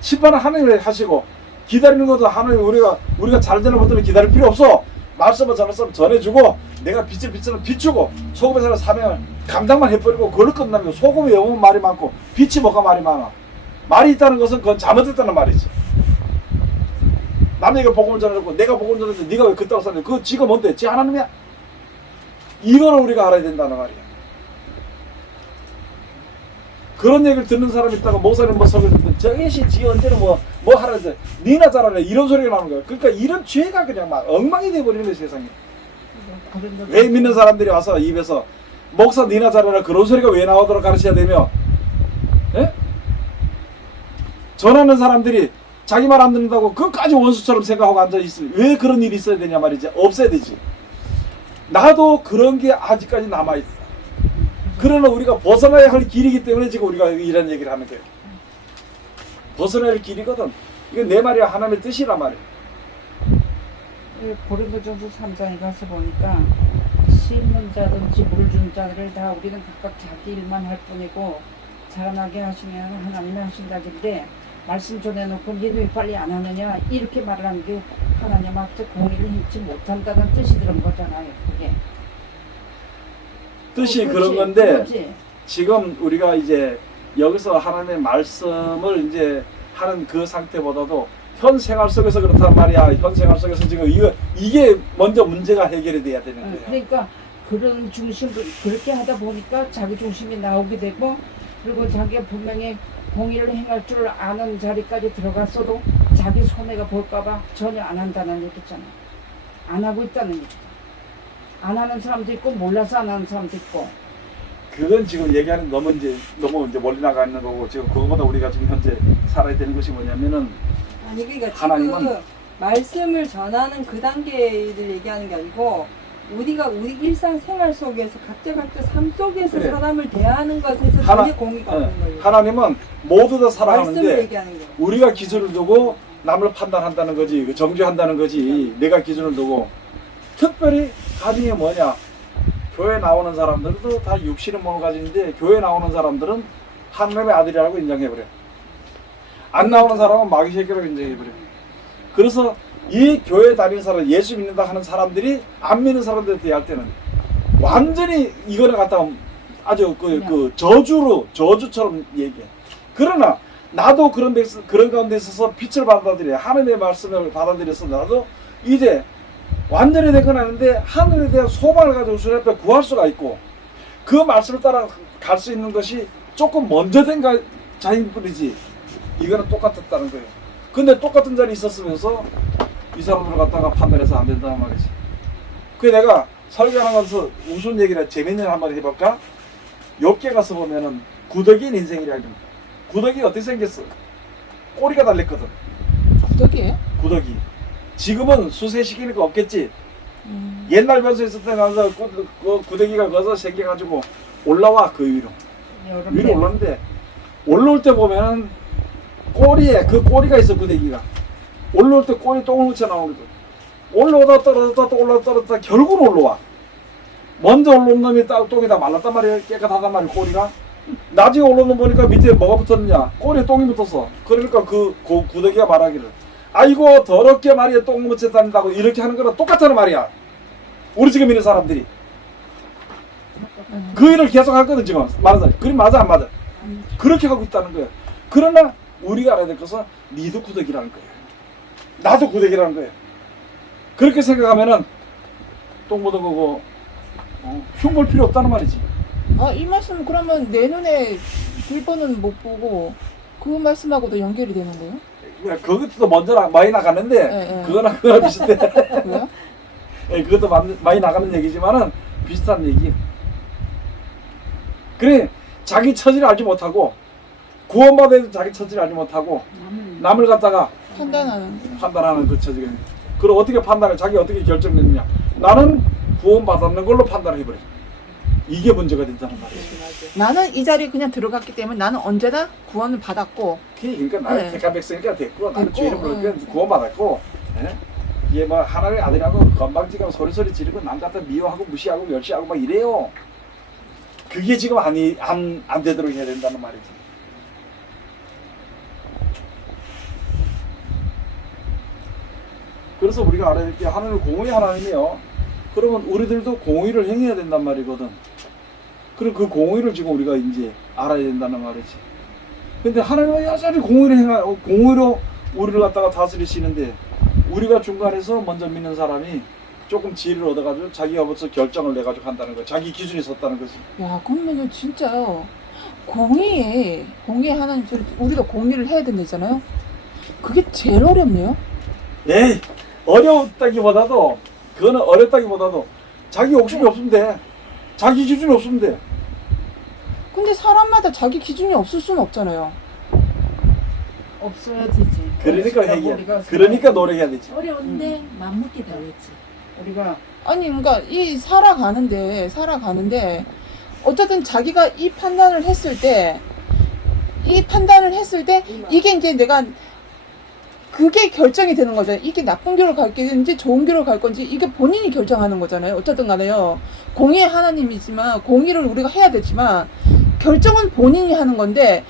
심판은 하나님이 하시고 기다리는 것도 하나님 우리가 잘 되는 것들은 기다릴 필요 없어. 말씀을 전해주고 내가 빛을 비추고 소금의 사람 사명을 감당만 해버리고 그걸로 끝나면 소금이 영혼 말이 많고 빛이 뭐가 말이 많아. 말이 있다는 것은 그건 잘못했다는 말이지. 남에게 복음을 전해줬고 내가 복음을 전해줬는데 네가 왜 그따로 사냐. 그거 지가 뭔데? 지 하나님이야? 이거를 우리가 알아야 된다는 말이야. 그런 얘기를 듣는 사람이 있다가 목사님 뭐 설교했는데 저것이 지 언제는 뭐 하라는데 니나 잘하네 이런 소리가 나오는 거야. 그러니까 이런 죄가 그냥 막 엉망이 돼버리는 거야 세상에. 왜 믿는 사람들이 와서 입에서 목사 니나 잘하라 그런 소리가 왜 나오도록 가르쳐야 되며 예? 전하는 사람들이 자기 말 안 듣는다고 끝까지 원수처럼 생각하고 앉아있으면 왜 그런 일이 있어야 되냐 말이지. 없어야 되지. 나도 그런 게 아직까지 남아있어. 그러나 우리가 벗어나야 할 길이기 때문에 지금 우리가 이런 얘기를 하는 거예요. 벗어나야 할 길이거든. 이건 내 말이야. 하나님의 뜻이란 말이야. 고린도전서 3장에 가서 보니까 심는 자든지 물 준 자들을 다 우리는 각각 자기 일만 할 뿐이고 자라나게 하시는 하나님이 하신다길래 말씀 전해놓고 니는 왜 빨리 안 하느냐 이렇게 말을 하는 게 하나님 앞에 공의를 행치 못한다는 뜻이 들은 거잖아요. 그게 뜻이 그렇지, 그런 건데 그렇지. 지금 지금 우리가 이제 여기서 하나님의 말씀을 이제 하는 그 상태보다도 현 생활 속에서 그렇단 말이야. 현 생활 속에서 지금 이게 먼저 문제가 해결이 돼야 되는 거예요. 그러니까 그런 중심도 그렇게 하다 보니까 자기 중심이 나오게 되고 그리고 자기가 분명히 공의를 행할 줄 아는 자리까지 들어갔어도 자기 손해가 볼까봐 전혀 안 한다는 얘기잖아. 안 하고 있다는 얘기. 안 하는 사람도 있고 몰라서 안 하는 사람도 있고. 그건 지금 얘기하는 너무 이제 멀리 나가 있는 거고 지금 그거보다 우리가 지금 현재 살아야 되는 것이 뭐냐면은 아니 그러니까 하나님은 지금 말씀을 전하는 그 단계를 얘기하는 게 아니고 우리가 우리 일상생활 속에서 각자 삶 속에서 그래. 사람을 대하는 것에서 하나- 전혀 공의가 없는 거예요. 하나님은 모두 다 말씀을 사랑하는데 얘기하는 거예요. 우리가 기준을 두고 남을 판단한다는 거지, 정죄한다는 거지. 내가 기준을 두고 특별히 가정이 뭐냐? 교회 나오는 사람들도 다 육신의 몸을 가지는데 교회 나오는 사람들은 하나님의 아들이라고 인정해버려. 안 나오는 사람은 마귀 새끼라고 인정해버려. 그래서 이 교회 다니는 사람, 예수 믿는다 하는 사람들이 안 믿는 사람들 대할 때는 완전히 이거를 갖다 아주 그 저주처럼 얘기해. 그러나 나도 그런 가운데 있어서 빛을 받아들여 하나님의 말씀을 받아들여서 나도 이제 완전히 된 건 아닌데 하늘에 대한 소망을 가지고 주님 앞에 구할 수가 있고 그 말씀을 따라 갈 수 있는 것이 조금 먼저 된 자인 뿐이지 이거는 똑같았다는 거예요. 근데 똑같은 자리에 있었으면서 이 사람들을 갖다가 판단해서 안 된다는 말이지. 그래 내가 설교하는 것에서 무슨 얘기를 재밌는 일 한번 해볼까? 욥기에 가서 보면은 구더기인 인생이라 합니다. 구더기 어떻게 생겼어? 꼬리가 달렸거든. 구더기예요? 구더기. 지금은 수세시키니까 없겠지. 옛날 변소에 있었던 가서 그 구더기가 거기서 생겨가지고 올라와 그 위로. 위로 올라오는데 올라올 때 보면은 꼬리에 그 꼬리가 있어 구더기가. 올라올 때 꼬리 똥을 묻혀 나오는 거. 올라오다 떨어졌다 또 올라오다 떨어졌다 결국은 올라와. 먼저 올라온 놈이 똥이 다 말랐단 말이야. 깨끗하단 말이야 꼬리가. 나중에 올라오는 놈 보니까 밑에 뭐가 붙었느냐. 꼬리에 똥이 붙었어. 그러니까 그 구더기가 말하기를 아이고 더럽게 말이야 똥 묻혀 다닌다고 이렇게 하는 거랑 똑같다는 말이야. 우리 지금 있는 사람들이 그 일을 계속 하거든 지금 말하자. 그림 맞아 안 맞아? 그렇게 하고 있다는 거야. 그러나 우리가 알아야 될 것은 니도 구더기라는 거야. 나도 구더기라는 거야. 그렇게 생각하면은 똥 묻은 거고 흉볼 필요 없다는 말이지. 아, 이 말씀은 그러면 내 눈에 빌보는 못 보고 그 말씀하고도 연결이 되는 거예요? 그것도 먼저 많이 나갔는데 네. 그거나 비슷해. 왜요? 예, 그것도 많이 나가는 얘기지만은 비슷한 얘기. 그래 자기 처지를 알지 못하고 구원받아도 자기 처지를 알지 못하고 남을 갖다가 판단하는 그 처지가 있는. 그걸 어떻게 판단해? 자기 어떻게 결정했느냐? 나는 구원받았는 걸로 판단을 해버려. 이게 문제가 된다는 말이지. 나는 이 자리에 그냥 들어갔기 때문에 나는 언제나 구원을 받았고 그러니까 나는 네. 택한 백성이니까 됐고 나는 됐고, 죄를 물으니까 구원받았고 예? 이게 뭐 하나님의 아들이라고 건방지게 소리 지르고 남 같은 미워하고 무시하고 멸시하고 막 이래요. 그게 지금 안 되도록 해야 된다는 말이지. 그래서 우리가 알아야 될 게 하나님은 공의 하나님이요. 그러면 우리들도 공의를 행해야 된단 말이거든. 그리고 그 공의를 지금 우리가 이제 알아야 된다는 말이지. 근데 하나님은 여전히 공의로 우리를 갖다가 다스리시는데 우리가 중간에서 먼저 믿는 사람이 조금 지혜를 얻어가지고 자기가 벌써 결정을 내가지고 한다는 거야. 자기 기준이 섰다는 거지. 야, 그러면 진짜요. 공의에 하나님, 우리가 공의를 해야 된다잖아요. 그게 제일 어렵네요. 에이, 어렵다기보다도 그거는 어렵다기보다도 자기 욕심이 없으면 돼. 자기 기준이 없으면 돼. 근데 사람마다 자기 기준이 없을 수는 없잖아요. 없어야 되지. 그러니까 우리가 해야. 그러니까 노력해야 되지. 어려운데 맘먹기 달렸지. 우리가 아니, 그러니까 이 살아가는데 어쨌든 자기가 이 판단을 했을 때 이게 이제 내가 그게 결정이 되는 거잖아요. 이게 나쁜 길로 갈 건지 좋은 길로 갈 건지 이게 본인이 결정하는 거잖아요. 어쨌든 간에요. 공의의 하나님이지만 공의를 우리가 해야 되지만 결정은 본인이 하는 건데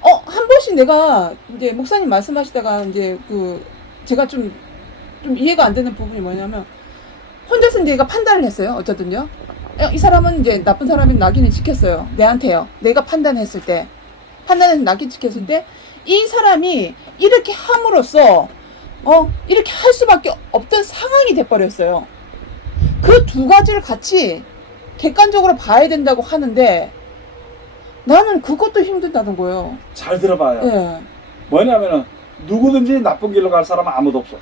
한 번씩 내가 이제 목사님 말씀하시다가 이제 제가 좀 이해가 안 되는 부분이 뭐냐면 혼자서 이제 내가 판단을 했어요. 어쨌든요. 이 사람은 이제 나쁜 사람인 낙인을 찍혔어요. 내한테요. 내가 판단해서 낙인 찍혔을 때 이 사람이 이렇게 함으로써 이렇게 할 수밖에 없던 상황이 돼버렸어요. 그 두 가지를 같이 객관적으로 봐야 된다고 하는데 나는 그것도 힘들다는 거예요. 잘 들어봐요. 예. 뭐냐면은 누구든지 나쁜 길로 갈 사람은 아무도 없어.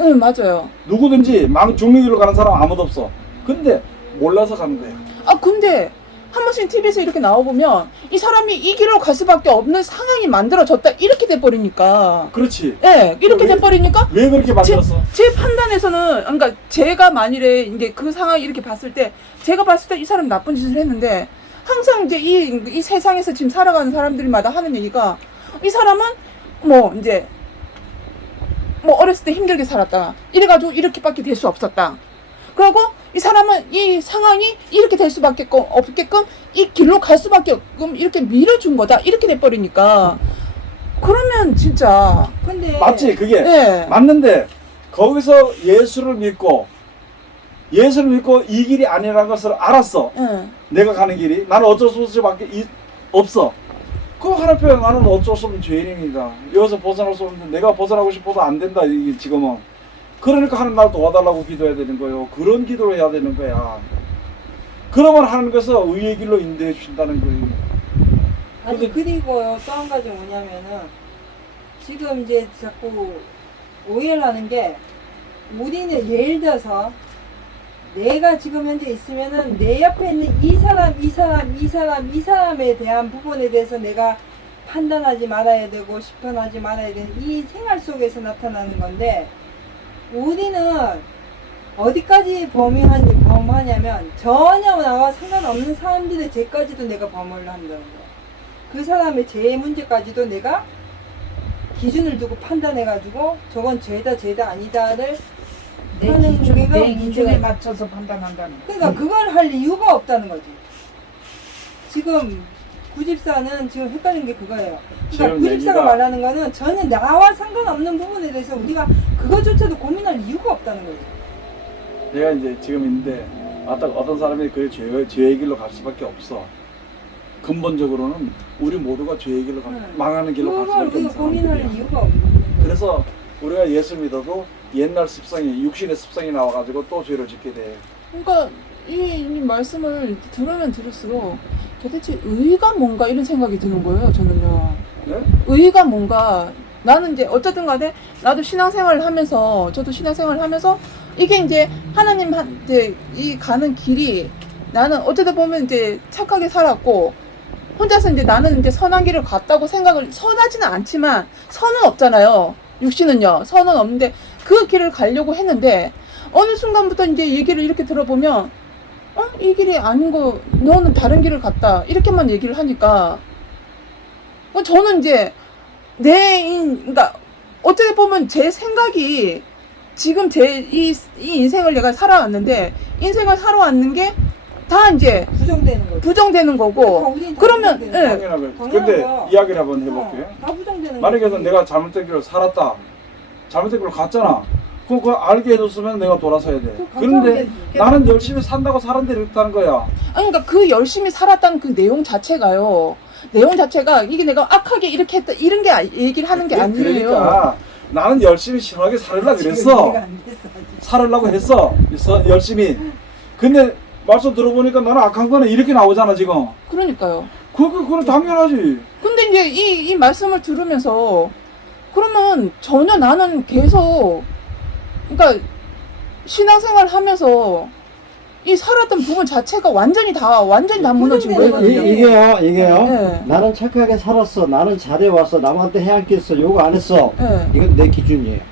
응, 맞아요. 누구든지 죽는 길로 가는 사람은 아무도 없어. 근데 몰라서 가는 거야. 근데 한 번씩 TV에서 이렇게 나와보면 이 사람이 이 길로 갈 수밖에 없는 상황이 만들어졌다 이렇게 돼버리니까 그렇지. 예, 이렇게 왜- 돼버리니까 왜 그렇게 만들었어? 제 판단에서는 그러니까 제가 만일에 이제 그 상황 이렇게 봤을 때 제가 봤을 때 이 사람 나쁜 짓을 했는데 항상 이제 이 세상에서 지금 살아가는 사람들마다 하는 얘기가 이 사람은 이제 어렸을 때 힘들게 살았다 이래가지고 이렇게밖에 될 수 없었다. 그리고 이 사람은 이 상황이 이렇게 될 수밖에 없게끔 이 길로 갈 수밖에 없게끔 이렇게 밀어준 거다 이렇게 돼버리니까 그러면 진짜 근데 맞지? 그게 예. 맞는데 거기서 예수를 믿고 이 길이 아니라는 것을 알았어. 예. 내가 가는 길이 나는 어쩔 수 없이 밖에 없어. 그 하나님께 나는 어쩔 수 없는 죄인입니다. 여기서 벗어날 수 없는데 내가 벗어나고 싶어도 안 된다 이게 지금은. 그러니까 하나님 나를 도와달라고 기도해야 되는 거예요. 그런 기도를 해야 되는 거야. 그러면 하나님께서 의의 길로 인도해 주신다는 거예요. 아니 그리고요 또 한 가지 뭐냐면은 지금 이제 자꾸 오해를 하는 게 우리는 예를 들어서 내가 지금 현재 있으면은 내 옆에 있는 이 사람에 대한 부분에 대해서 내가 판단하지 말아야 되고 심판하지 말아야 되는 이 생활 속에서 나타나는 건데 우리는 어디까지 범하냐면 전혀 나와 상관없는 사람들의 죄까지도 내가 범을 한다는 거야. 그 사람의 죄의 문제까지도 내가 기준을 두고 판단해가지고 저건 죄다 아니다를 하는 내 문제가 기준에 맞춰서 판단한다는 거. 그러니까 그걸 할 이유가 없다는 거지. 지금 구집사는 지금 헷갈린 게 그거예요. 그러니까 지금 구집사가 얘기가- 말하는 거는 전혀 나와 상관없는 부분에 대해서 우리가 그거조차도 고민할 이유가 없다는 거지. 내가 이제 지금 있는데 어떤 사람이 그 죄의 길로 갈 수밖에 없어. 근본적으로는 우리 모두가 죄의 길로 망하는 길로 갈 그걸 수밖에 없는 우리가 고민할 사람들이야. 이유가 없는 거지. 그래서 우리가 예수 믿어도 옛날 습성이 육신의 습성이 나와가지고 또 죄를 짓게 돼. 그러니까 이 말씀을 들으면 들을수록 도대체 의의가 뭔가 이런 생각이 드는 거예요. 저는요. 네? 의의가 뭔가 나는 이제 어쨌든 간에 나도 신앙생활을 하면서 저도 신앙생활을 하면서 이게 이제 하나님한테 이 가는 길이 나는 어쩌다 보면 이제 착하게 살았고 혼자서 이제 나는 이제 선한 길을 갔다고 생각을 선하지는 않지만 선은 없잖아요. 육신은요. 선은 없는데 그 길을 가려고 했는데 어느 순간부터 이제 얘기를 이렇게 들어보면 이 길이 아닌 거 너는 다른 길을 갔다 이렇게만 얘기를 하니까 저는 이제 그러니까 어떻게 보면 제 생각이 지금 이 인생을 내가 살아왔는데 인생을 살아왔는 게 다 이제 부정되는 거지. 부정되는 다 거고 우린 다 그러면 부정되는 거야. 당연하고요. 당연한 근데 거야. 이야기를 한번 해볼게요. 다 부정되는 만약에 거지. 내가 잘못된 길을 살았다. 잘못된 길로 갔잖아. 그거 알게 해줬으면 내가 돌아서야 돼. 그런데 나는 열심히 산다고 사람들이 그렇다는 거야. 아니, 그러니까 그 열심히 살았다는 그 내용 자체가요. 내용 자체가 이게 내가 악하게 이렇게 했다 이런 게 얘기를 하는 게 아니에요. 그러니까 나는 열심히 시원하게 살으려고 그랬어. 살으려고 했어. 열심히. 근데 말씀 들어보니까 나는 악한 거는 이렇게 나오잖아 지금. 그러니까요. 그건 당연하지. 근데 이제 이 말씀을 들으면서 그러면 전혀 나는 계속 그러니까 신앙생활 하면서 이 살았던 부분 자체가 완전히 다 무너진 거예요. 이게요. 네. 나는 착하게 살았어. 나는 잘해왔어. 남한테 해안겠어. 요거 안 했어. 네. 이건 내 기준이에요.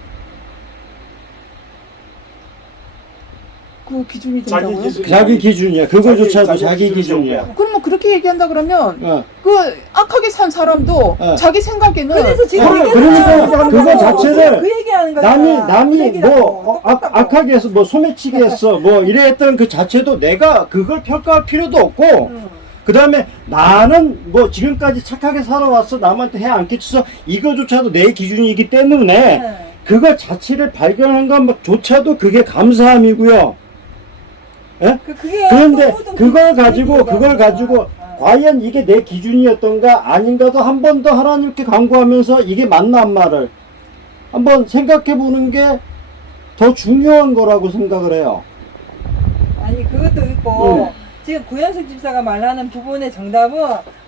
그 기준이 자기 된다고요? 기준. 자기 기준이야. 그거조차도 자기 자기 기준이 기준이야. 그러면 그렇게 얘기한다 그러면 어. 그 악하게 산 사람도 자기 생각에는 그래서 지금 그러니까 그거 자체를 그 얘기하는 거잖아. 남이 뭐 악하게 해서 뭐 소매치기 했어 뭐 이래 했던 그 자체도 내가 그걸 평가할 필요도 없고 그 다음에 나는 뭐 지금까지 착하게 살아왔어 남한테 해 안 끼쳐서 이거조차도 내 기준이기 때문에 그거 자체를 발견한 것조차도 그게 감사함이고요. 예? 그런데 그걸 가지고 과연 이게 내 기준이었던가 아닌가도 한 번 더 하나님께 간구하면서 이게 맞나 안 말을 한번 생각해 보는 게 더 중요한 거라고 생각을 해요. 아니 그것도 있고 지금 구현숙 집사가 말하는 부분의 정답은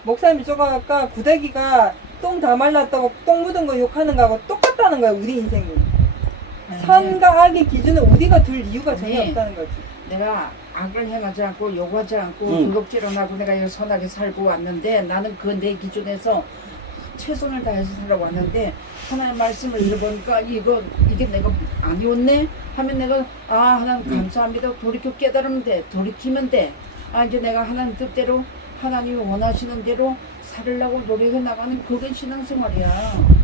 목사님이 조금 아까 구더기가 똥 다 말랐다고 똥 묻은 거 욕하는 거하고 똑같다는 거야 우리 인생이. 선과 악의 기준은 우리가 둘 이유가 전혀 아니. 없다는 거지. 내가 악을 행하지 않고 욕하지 않고 불독질 안 하고 내가 여기 선하게 살고 왔는데 나는 그 내 기준에서 최선을 다해서 살아왔는데 하나님 말씀을 읽어보니까 이게 내가 아니었네 하면 내가 하나님 감사합니다 돌이켜 깨달으면 돼 돌이키면 돼 이제 내가 하나님 뜻대로 하나님이 원하시는 대로 살으려고 노력해 나가는 그게 신앙생활이야.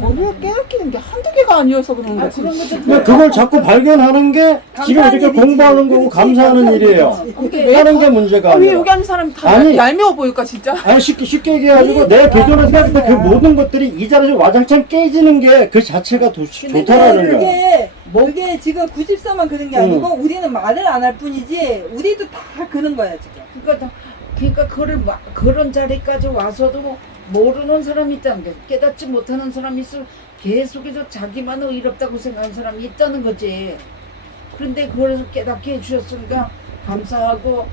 머리가 깨닫기는 게 한두 개가 아니어서 그런 거지. 그런 것도 근데 그걸 자꾸 발견하는 게 지금 감사한 이렇게 일이지. 공부하는 거고 그렇지, 감사하는 감사한 일이에요. 일이지. 그게 하는 게 문제가 왜 아니야. 여기 앉은 사람이 다 아니. 얄미워 보일까 진짜? 아니 쉽게 얘기해가지고 내 기존에 생각했던 그 모든 것들이 이 자리에서 와장창 깨지는 게 그 자체가 좋다라는 거야. 그게 지금 구집사만 그런 게 아니고 우리는 말을 안 할 뿐이지 우리도 다 그런 거야 지금. 그러니까 그런 자리까지 와서도 모르는 사람이 있다는 게 깨닫지 못하는 사람이 있어 계속해서 자기만 의롭다고 생각하는 사람이 있다는 거지. 그런데 그걸 깨닫게 해주셨으니까 감사하고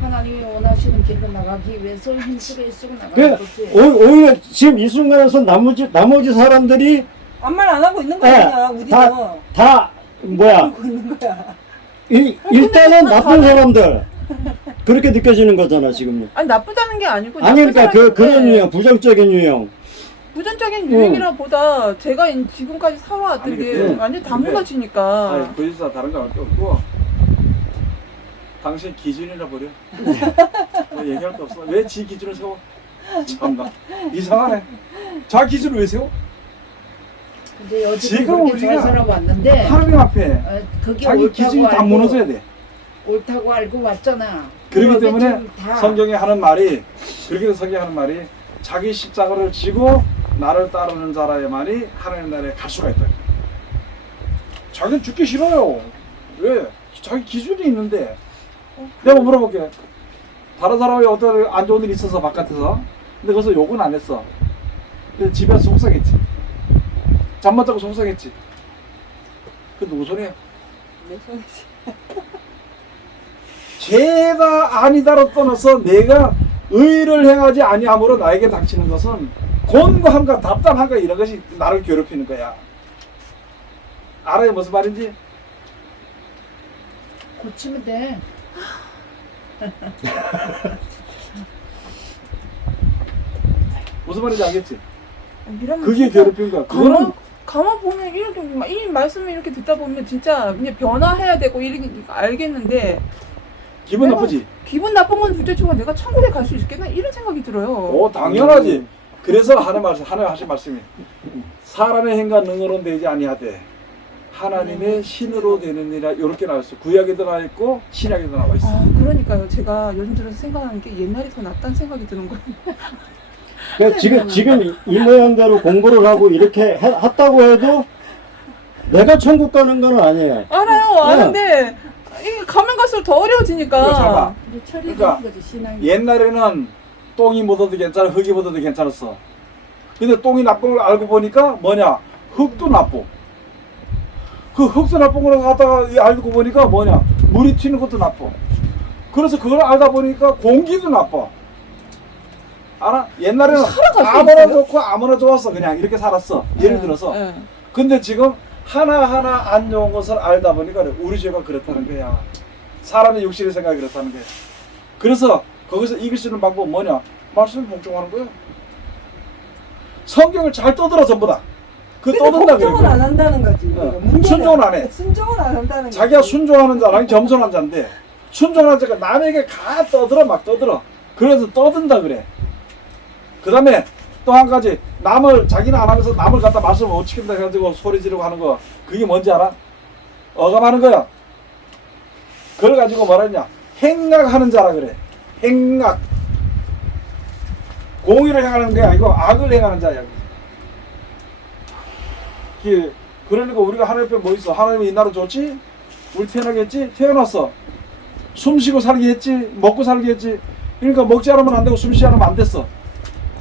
하나님이 원하시는 길로 나가기 위해서 힘쓰고 나가는 거지. 오히려 지금 이 순간에서 나머지 사람들이 아무 말 안 하고 있는 거야 그냥 우리는. 다 뭐야 하고 있는 거야. 일단은 나쁜 사람들 그렇게 느껴지는 거잖아 지금. 아니 나쁘다는 게 아니고. 아니 그러니까 그런 유형 부정적인 유형. 부정적인 유행이라보다 제가 지금까지 살아왔던 아니, 게 근데- 완전 다 근데- 무너지니까. 아니 구집사 다른 거 할 게 없고 당신 기준이라 버려. 뭐 얘기할 게 없어. 왜 지 기준을 세워? 참나 이상하네. 자 기준을 왜 세워? 이제 여지껏 지금 그렇게 잘 우리가 살아왔는데 하나님 앞에 그게 자기 기준이 다 무너져야 돼. 옳다고 알고 왔잖아. 그렇기 그런데 때문에 지금 다 성경에 하는 말이 그렇게 성경에 하는 말이 자기 십자가를 지고 나를 따르는 자라야만이 하나님 나라에 갈 수가 있다. 자기는 죽기 싫어요. 왜? 자기 기준이 있는데. 내가 물어볼게. 다른 사람이 어떤 안 좋은 일이 있어서 바깥에서 근데 거기서 욕은 안 했어. 근데 집에서 속상했지. 잠 못 자고 속상했지. 그 누구 손이야? 내 손이지. 죄다 아니다로 떠나서 내가 의를 행하지 아니함으로 나에게 닥치는 것은 곤고함과 답답함과 이런 것이 나를 괴롭히는 거야. 알아요 무슨 말인지? 고치면 돼. 무슨 말인지 알겠지? 이러면 그게 진짜 괴롭힌 거야. 그거는 가만 보면 이렇게 이 말씀을 이렇게 듣다 보면 진짜 이제 변화해야 되고 이렇게 알겠는데 기분 내가- 나쁘지? 기분 나쁜 건 둘째치고 내가 천국에 갈 수 있겠나 이런 생각이 들어요. 오 당연하지. 그래서 하나님 하신 말씀이 사람의 행과 능으로는 되지 아니하되 하나님의 신으로 되느니라 이렇게 나와 있어. 구약에도 나와 있고 신약에도 나와 있어. 그러니까요. 제가 요즘 들어서 생각하는 게 옛날이 더 낫다는 생각이 드는 거예요. 그러니까 지금 이 모양대로 공부를 하고 이렇게 했다고 해도 내가 천국 가는 건 아니에요. 알아요. 네. 아는데 이게 가면 갈수록 더 어려워지니까. 이거 잡아. 이제 철이 그러니까 되는 거지 신앙이. 옛날에는 똥이 묻어도 괜찮아, 흙이 묻어도 괜찮았어. 근데 똥이 나쁜 걸 알고 보니까 뭐냐? 흙도 나쁘. 그 흙도 나쁜 걸 갖다가 알고 보니까 뭐냐? 물이 튀는 것도 나빠. 그래서 그걸 알다 보니까 공기도 나빠. 알아? 옛날에는 살아갈 수 아무나 있어요? 좋고 아무나 좋았어. 그냥 이렇게 살았어. 예를 들어서. 네. 근데 지금 하나하나 안 좋은 것을 알다 보니까 우리 죄가 그렇다는 거야. 사람의 육신의 생각이 그렇다는 거야. 그래서 거기서 이길 수 있는 방법은 뭐냐? 말씀을 복종하는 거야. 성경을 잘 떠들어 전부 다. 그 근데 떠든다 그래. 복종은 안 한다는 거지. 문제는. 순종은 안 해. 순종은 안 한다는 거지. 자기가 순종하는 자랑 겸손한 자인데 순종하는 자가 남에게 가 떠들어 막 떠들어. 그래서 떠든다 그래. 그 다음에 또 한 가지 남을 자기는 안 하면서 남을 갖다 말씀을 못 지킨다 해가지고 소리 지르고 하는 거 그게 뭔지 알아? 어감하는 거야. 그걸 가지고 뭐라 했냐? 행악하는 자라 그래. 행악. 공의를 행하는 게 아니고 악을 행하는 자야. 그러니까 우리가 하나님 앞에 뭐 있어? 하나님이 이 나라 줬지? 우리 태어나게 했지? 태어났어. 숨 쉬고 살게 했지? 먹고 살게 했지? 그러니까 먹지 않으면 안 되고 숨 쉬지 않으면 안 됐어.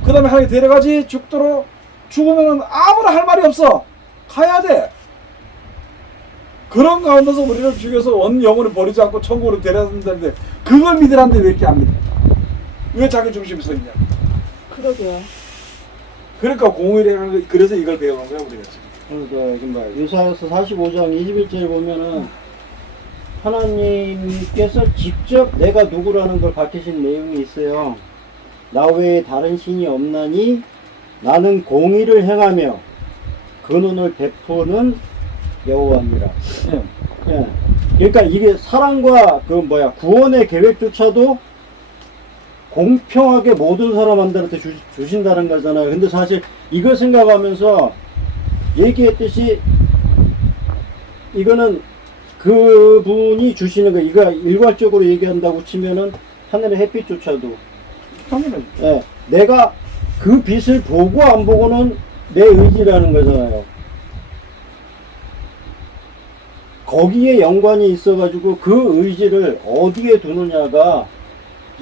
그 다음에 하나님 데려가지 죽도록 죽으면 아무나 할 말이 없어. 가야 돼. 그런 가운데서 우리를 죽여서 원 영혼을 버리지 않고 천국으로 데려다는데 그걸 믿으라는데 왜 이렇게 안 믿어? 왜 자기 중심이 서 있냐? 그러게요. 그러니까 공의를 하는 거 그래서 이걸 배우는 거야 우리가 지금. 그러니까 유사에서 45장 21절에 보면은 하나님께서 직접 내가 누구라는 걸 밝히신 내용이 있어요. 나 외에 다른 신이 없나니 나는 공의를 행하며 근원을 베푸는 여호와입니다. 예. 예. 그러니까 이게 사랑과 구원의 계획조차도 공평하게 모든 사람한테 주신다는 거잖아요. 근데 사실 이걸 생각하면서 얘기했듯이 이거는 그분이 주시는 거, 이거 일괄적으로 얘기한다고 치면은 하늘의 햇빛조차도 당연히. 예, 내가 그 빛을 보고 안 보고는 내 의지라는 거잖아요. 거기에 연관이 있어가지고 그 의지를 어디에 두느냐가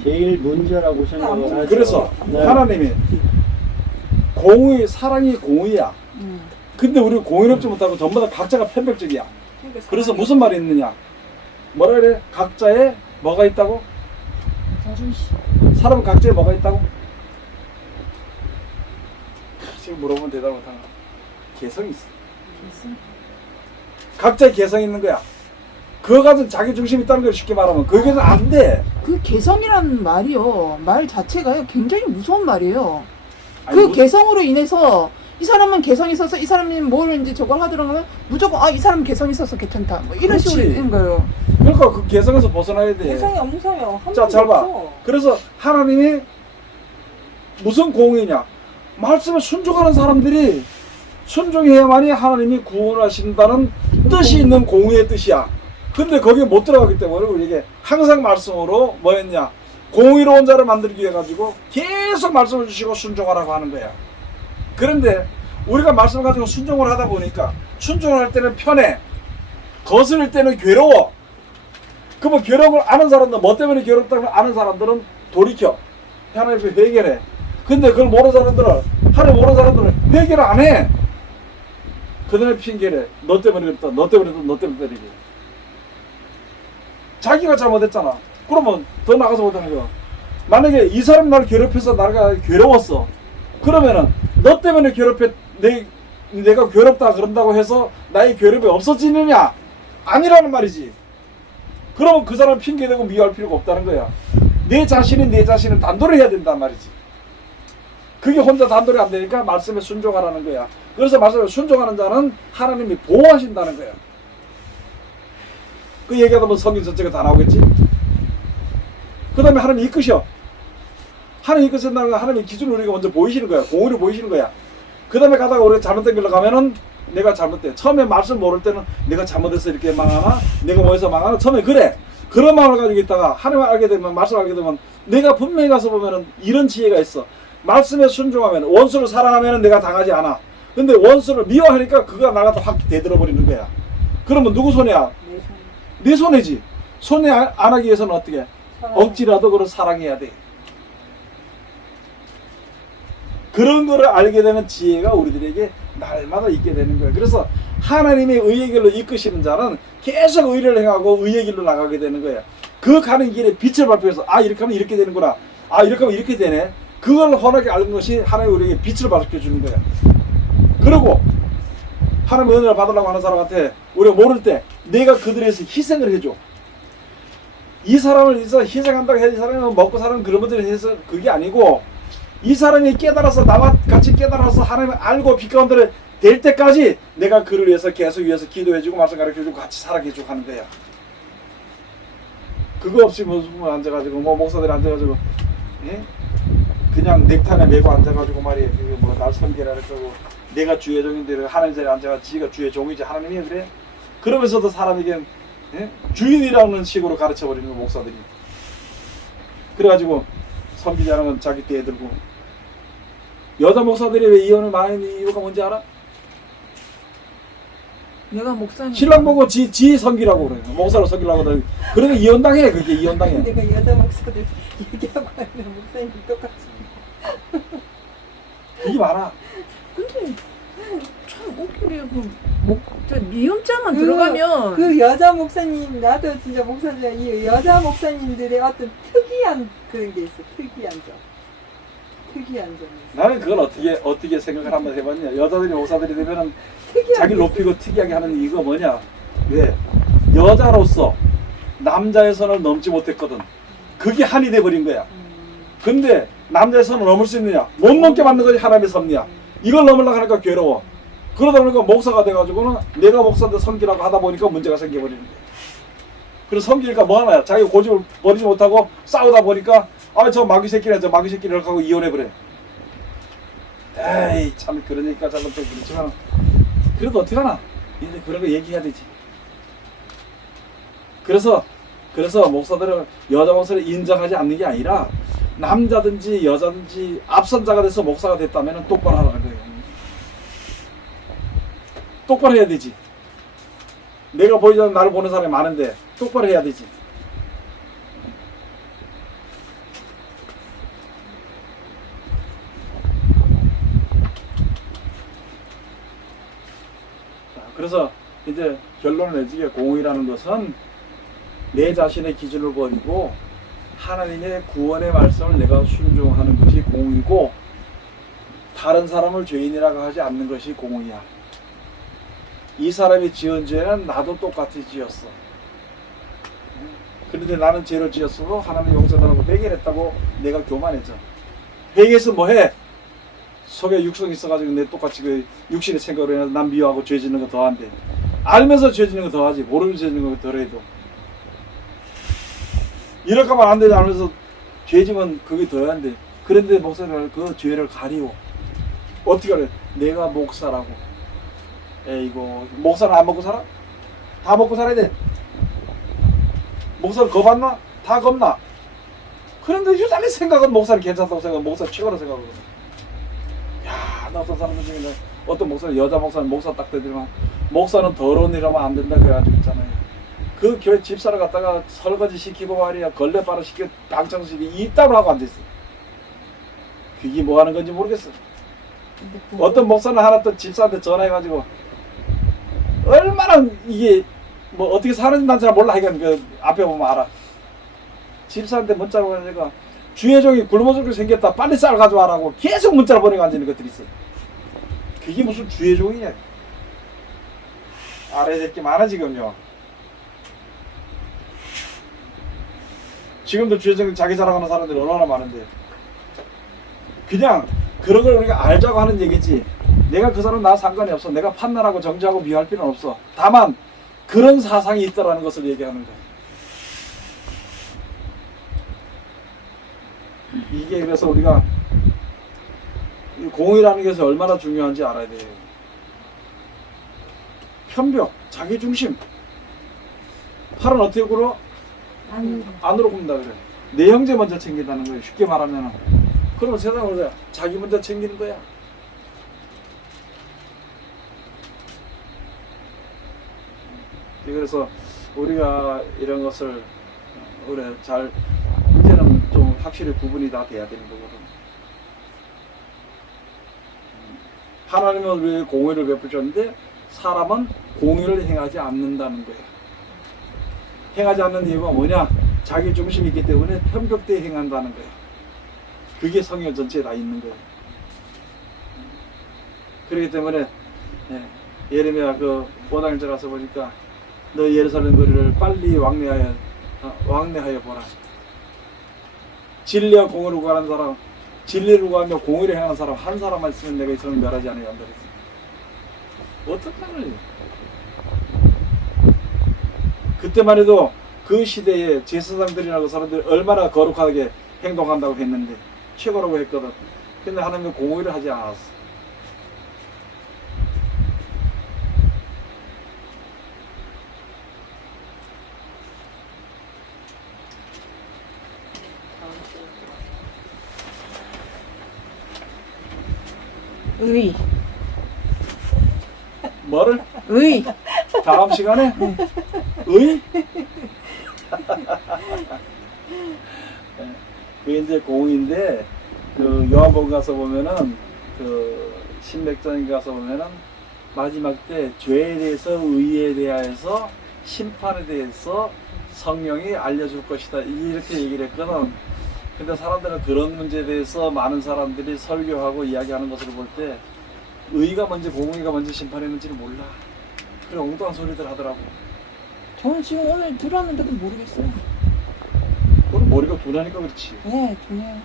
제일 문제라고 생각을 하죠. 그래서 네. 하나님이 공의, 사랑이 공의야. 근데 우리는 공의롭지 못하고 전부 다 각자가 편백적이야. 그러니까 그래서 사람이 무슨 말이 있느냐? 뭐라 그래? 각자에 뭐가 있다고? 자존심. 사람은 각자에 뭐가 있다고? 지금 물어보면 대답 못하는 거. 개성이 있어. 각자의 개성이 있는 거야. 그거 가지고 자기 중심이 있다는 걸 쉽게 말하면 그게는 안 돼. 그 개성이라는 말이요. 말 자체가요. 굉장히 무서운 말이에요. 아니, 그 뭐- 개성으로 인해서 이 사람은 개성이 있어서 이 사람이 뭘 이제 저걸 하더라면 무조건 이 사람은 개성이 있어서 괜찮다. 뭐 이런 그렇지. 식으로 되는 거예요. 그러니까 그 개성에서 벗어나야 돼. 개성이 없는 사람이 한 자, 명도 잘 봐. 없어. 그래서 하나님이 무슨 공의냐? 말씀에 순종하는 사람들이 순종해야만이 하나님이 구원하신다는 뜻이 있는 공의의 뜻이야. 근데 거기에 못 들어가기 때문에 우리에게 항상 말씀으로 뭐였냐? 공의로운 자를 만들기 위해 가지고 계속 말씀을 주시고 순종하라고 하는 거야. 그런데 우리가 말씀을 가지고 순종을 하다 보니까 순종을 할 때는 편해. 거스를 때는 괴로워. 그러면 괴로움을 아는 사람들, 뭐 때문에 괴롭다는 걸 아는 사람들은 돌이켜. 하나님 앞에 회개를 해. 근데 그걸 모르는 사람들은, 하나님 모르는 사람들은 회개를 안 해. 그 다음에 핑계를 해. 너 때문에 그랬다. 너 때문에 그랬다. 너 때문에 때리기. 자기가 잘못했잖아. 그러면 더 나가서 못하는 거야. 만약에 이 사람 날 괴롭혀서 나가 괴로웠어. 그러면은 너 때문에 내가 괴롭다 그런다고 해서 나의 괴롭이 없어지느냐? 아니라는 말이지. 그러면 그 사람 핑계대고 미워할 필요가 없다는 거야. 내 자신을 단도를 해야 된단 말이지. 그게 혼자 단도리 안 되니까 말씀에 순종하라는 거야. 그래서 말씀에 순종하는 자는 하나님이 보호하신다는 거야. 그 얘기하다 보면 성경 전체가 다 나오겠지. 그 다음에 하나님이 이끄셔. 하나님이 이끄신다는 건 하나님의 기준을 우리가 먼저 보이시는 거야. 공의를 보이시는 거야. 그 다음에 가다가 우리가 잘못된 길로 가면은 내가 잘못돼. 처음에 말씀 모를 때는 내가 잘못해서 이렇게 망하나? 내가 뭐해서 망하나? 처음에 그래. 그런 마음을 가지고 있다가 하나님을 알게 되면, 말씀을 알게 되면 내가 분명히 가서 보면은 이런 지혜가 있어. 말씀에 순종하면, 원수를 사랑하면 내가 당하지 않아. 근데 원수를 미워하니까 그가 나가서 확 대들어 버리는 거야. 그러면 누구 손해야? 내 손. 내 손해지. 손해 안 하기 위해서는 어떻게? 억지라도 그걸 사랑해야 돼. 그런 거를 알게 되는 지혜가 우리들에게 날마다 있게 되는 거예요. 그래서 하나님의 의의 길로 이끄시는 자는 계속 의를 행하고 의의 길로 나가게 되는 거예요. 그 가는 길에 빛을 발표해서 아 이렇게 하면 이렇게 되는구나. 아 이렇게 하면 이렇게 되네. 그걸 환하게 아는 것이 하나님이 우리에게 빛을 밝혀주는 거예요. 그리고 하나님의 은혜를 받으려고 하는 사람한테 우리가 모를 때 내가 그들에서 희생을 해줘. 이 사람을 위해서 희생한다고 해서 이 사람이 먹고 사는 그런 것들을 해서 그게 아니고 이 사람이 깨달아서 나와 같이 깨달아서 하나님을 알고 빛 가운데 될 때까지 내가 그를 위해서 계속 위해서 기도해주고 말씀 가르쳐주고 같이 살아계주고 하는 거야. 그거 없이 무슨 앉아가지고 뭐 목사들이 앉아가지고 예? 그냥 넥타이에 메고 앉아가지고 말이야. 그게 뭐 날 섬기라 그러고 내가 주의 종인데 하나님 자리에 앉아가 지가 주의 종이지 하나님이 그래? 그러면서도 사람에겐 예? 주인이라는 식으로 가르쳐버리는 거 목사들이. 그래가지고 섬기지 않은 건 자기 떼 들고. 여자 목사들이 왜 이혼을 많이 하는 이유가 뭔지 알아? 내가 목사님. 신랑 보고 지 섬기라고 그래요. 목사로 섬기려고 그래. 그러면 이혼당해. 그게 이혼당해. 내가 여자 목사들 얘기하고 있는 목사님 똑같이. 이게 많아. 근데 참 웃기게 저 미음자만 들어가면 그 여자 목사님 나도 진짜 목사 중에 이 여자 목사님들의 어떤 특이한 그런 게 있어. 특이한 점이 있어. 나는 그걸 어떻게 생각을 한번 해봤냐. 여자들이 목사들이 되면은 특이한 자기를 게 높이고 특이하게 하는 이유가 뭐냐. 왜? 여자로서 남자의 선을 넘지 못했거든. 그게 한이 돼버린 거야. 근데 남자의 선을 넘을 수 있느냐? 못 넘게 만든 것이 하나님의 섭리야. 이걸 넘으려고 하니까 괴로워. 그러다 보니까 목사가 돼가지고는 내가 목사인데 섬기라고 하다 보니까 문제가 생겨버리는 거야. 그래서 섬기니까 뭐 하나야? 자기 고집을 버리지 못하고 싸우다 보니까 아 저 마귀 새끼네 저 마귀 새끼를 하고 이혼해버려. 에이 참 그런 얘기가 잘못 좀 그렇지만 그래도 어떡하나? 이제 그런 거 얘기해야 되지. 그래서 목사들은 여자 목사를 인정하지 않는 게 아니라 남자든지 여자든지 앞선 자가 돼서 목사가 됐다면 똑바로 하라는 거예요. 똑바로 해야 되지. 내가 보이지 않는 나를 보는 사람이 많은데 똑바로 해야 되지. 그래서 이제 결론을 내지게 공의라는 것은 내 자신의 기준을 버리고 하나님의 구원의 말씀을 내가 순종하는 것이 공의고 다른 사람을 죄인이라고 하지 않는 것이 공의야. 이 사람이 지은 죄는 나도 똑같이 지었어. 그런데 나는 죄를 지었어도 하나님 용서달라고 회개했다고 내가 교만해져. 회개해서 뭐해? 속에 육성이 있어가지고 내 똑같이 그 육신의 생각으로 해서 난 미워하고 죄 짓는 거 더한데 알면서 죄 짓는 거 더하지 모르면서 죄 짓는 거 덜해도 이렇게 하면 안 되지 않으면서 죄 지면 그게 더한데 그런데 목사를 그 죄를 가리워 어떻게 하래? 내가 목사라고 에이고 목사는 안 먹고 살아? 다 먹고 살아야 돼. 목사를 겁았나? 다 겁나. 그런데 유달리 생각은 목사는 괜찮다고 생각하고 목사 최고로 생각하거든. 야, 나 어떤 사람들 중에 어떤 목사는 여자 목사는 목사 딱 되더니만 목사는 더러운 일 하면 안 된다 그래가지고 있잖아요. 그 교회 집사를 갖다가 설거지 시키고 말이야 걸레바로 시키고 방청소 시키고 이따로 하고 앉아있어. 그게 뭐 하는 건지 모르겠어. 어떤 목사는 하나 또 집사한테 전화해가지고 얼마나 이게 뭐 어떻게 사는지 난 잘 몰라. 하여간 그 앞에 보면 알아. 집사한테 문자로 보내니까 주의 종이 굶어 죽게 생겼다 빨리 쌀 가져와라고 계속 문자를 보내고 앉아있는 것들이 있어. 그게 무슨 주의 종이냐. 알아야 될 게 많아 지금요. 지금도 주의 종이 자기 자랑하는 사람들이 얼마나 많은데 그냥 그런 걸 우리가 알자고 하는 얘기지. 내가 그 사람 나 상관이 없어. 내가 판단하고 정죄하고 미워할 필요는 없어. 다만 그런 사상이 있다라는 것을 얘기하는 거야. 이게 그래서 우리가 공의라는 것이 얼마나 중요한지 알아야 돼요. 편벽, 자기중심. 팔은 어떻게 굴어? 안으로 굽는다 그래. 내 형제 먼저 챙긴다는 거예요. 쉽게 말하면. 그러면 세상을 자기 먼저 챙기는 거야. 그래서 우리가 이런 것을 그래 잘 이제는 좀 확실히 구분이 다 돼야 되는 거거든. 하나님은 왜 공의를 베푸셨는데 사람은 공의를 행하지 않는다는 거야. 행하지 않는 이유가 뭐냐? 자기 중심이 있기 때문에 편벽되게 행한다는 거야. 그게 성경 전체에 다 있는 거야. 그렇기 때문에 예레미야 그 5장에 가서 보니까 너 예루살렘 거리를 빨리 왕래하여 보라. 진리와 공의를 구하는 사람, 진리를 구하며 공의를 행하는 사람 한 사람만 있으면 내가 이 사람을 멸하지 않으려 한다 그랬어. 어떡하니? 그때만 해도 그 시대에 제사장들이나 그 사람들이 얼마나 거룩하게 행동한다고 했는데 최고라고 했거든. 근데 하나님은 공의를 하지 않았어. 의. 뭐를? 의. 다음 시간에? 의? 그게 이제 공인데 그 요한복음 가서 보면은 그 신맥전에 가서 보면은 마지막 때 죄에 대해서 의에 대하여서 심판에 대해서 성령이 알려줄 것이다 이렇게 얘기를 했거든. 근데 사람들은 그런 문제에 대해서 많은 사람들이 설교하고 이야기하는 것을 볼 때 의가 먼저 공의가 먼저 심판했는지를 몰라. 그래 엉뚱한 소리들 하더라고. 저는 지금 오늘 들었는데도 모르겠어요. 그건 머리가 둔하니까 그렇지. 네, 좋네요.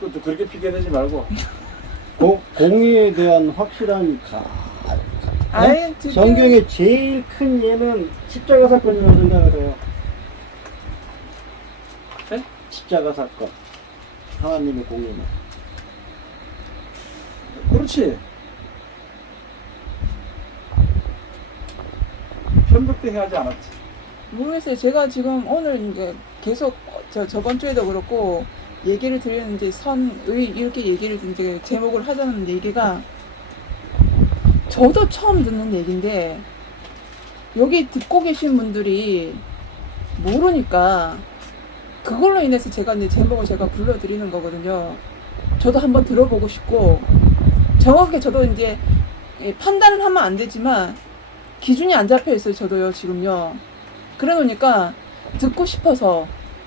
그것도 그렇게 피곤하지 말고. 공의에 대한 확실한 아예 성경의 제일 큰 예는 십자가 사건이라고 생각을 해요. 네? 십자가 사건. 하나님의 공의는. 그렇지. 편벽되게 하지 않았지. 모르겠어요. 제가 지금 오늘 이제 계속 저번 주에도 그렇고 얘기를 드렸는데 선의 이렇게 얘기를 이제 제목을 하자는 얘기가 저도 처음 듣는 얘기인데 여기 듣고 계신 분들이 모르니까 그걸로 인해서 제가 이제 제목을 제가 불러드리는 거거든요. 저도 한번 들어보고 싶고 정확하게 저도 이제 판단을 하면 안 되지만 기준이 안 잡혀 있어요. 저도요 지금요. 그래 놓으니까 듣고 싶어서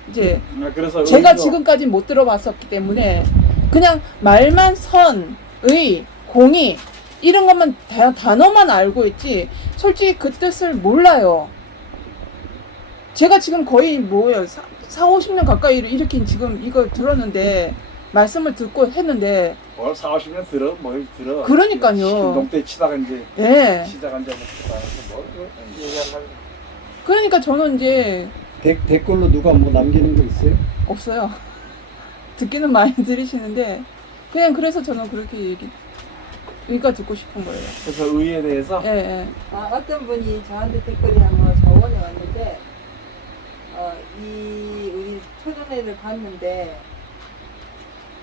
이제 그래서 제가 의도- 지금까지 못 들어봤었기 때문에 그냥 말만 선, 의, 공의 이런 것만 단어만 알고 있지 솔직히 그 뜻을 몰라요. 제가 지금 거의 뭐예요 40-50년 가까이 이렇게 지금 이거 들었는데 말씀을 듣고 했는데 뭘 40년 들어 뭘 들어. 그러니까요. 농대 치다가 이제 예. 시작한 자부터 해서 뭘 얘기하려고. 그러니까 저는 이제 댓글로 누가 뭐 남기는 거 있어요? 없어요. 듣기는 많이 들으시는데 그냥 그래서 저는 그렇게 의가 듣고 싶은 거예요. 그래서 의에 대해서 예, 예. 어떤 분이 저한테 댓글이 한번 적어내 왔는데, 이 우리 초전회를 봤는데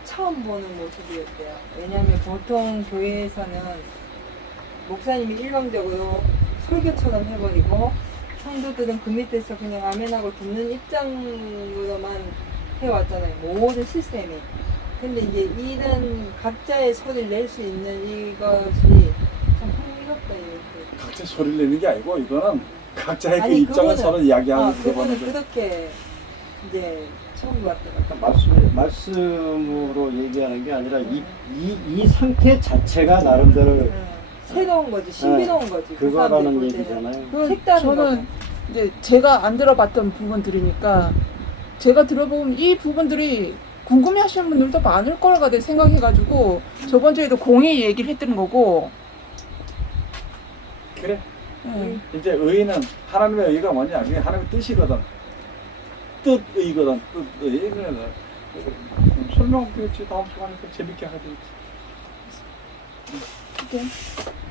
처음 보는 모습이었대요. 왜냐하면 보통 교회에서는 목사님이 일방적으로 설교처럼 해버리고 성도들은 그 밑에서 그냥 아멘하고 듣는 입장으로만 해왔잖아요. 모든 시스템이. 근데 이제 이런 각자의 소리를 낼 수 있는 이것이 참 흥미롭다 이렇게. 각자 소리를 내는 게 아니고 이거는 각자의 그 아니, 입장을 그거는- 서로 이야기하는 그분은 거거든요. 그렇게 이제 처음 봤더라고요. 말씀으로 얘기하는 게 아니라 이 상태 자체가 나름대로 새로운 거지, 신비로운 거지. 그 그거라는 사람들이 볼 때는. 얘기잖아요. 그 색다른 저는 이제 제가 안 들어봤던 부분들이니까 제가 들어보면 이 부분들이 궁금해 하시는 분들도 많을 거라고 생각해가지고 저번 주에도 공의 얘기를 했던 거고 그래. 예. 이제 의는 하나님의 의가 뭐냐? 그게 하나님의 뜻이거든. 뜻의거든. 뜻의. 그래서 설명하겠지. 다음 시간에 또 재밌게 하겠지. 네.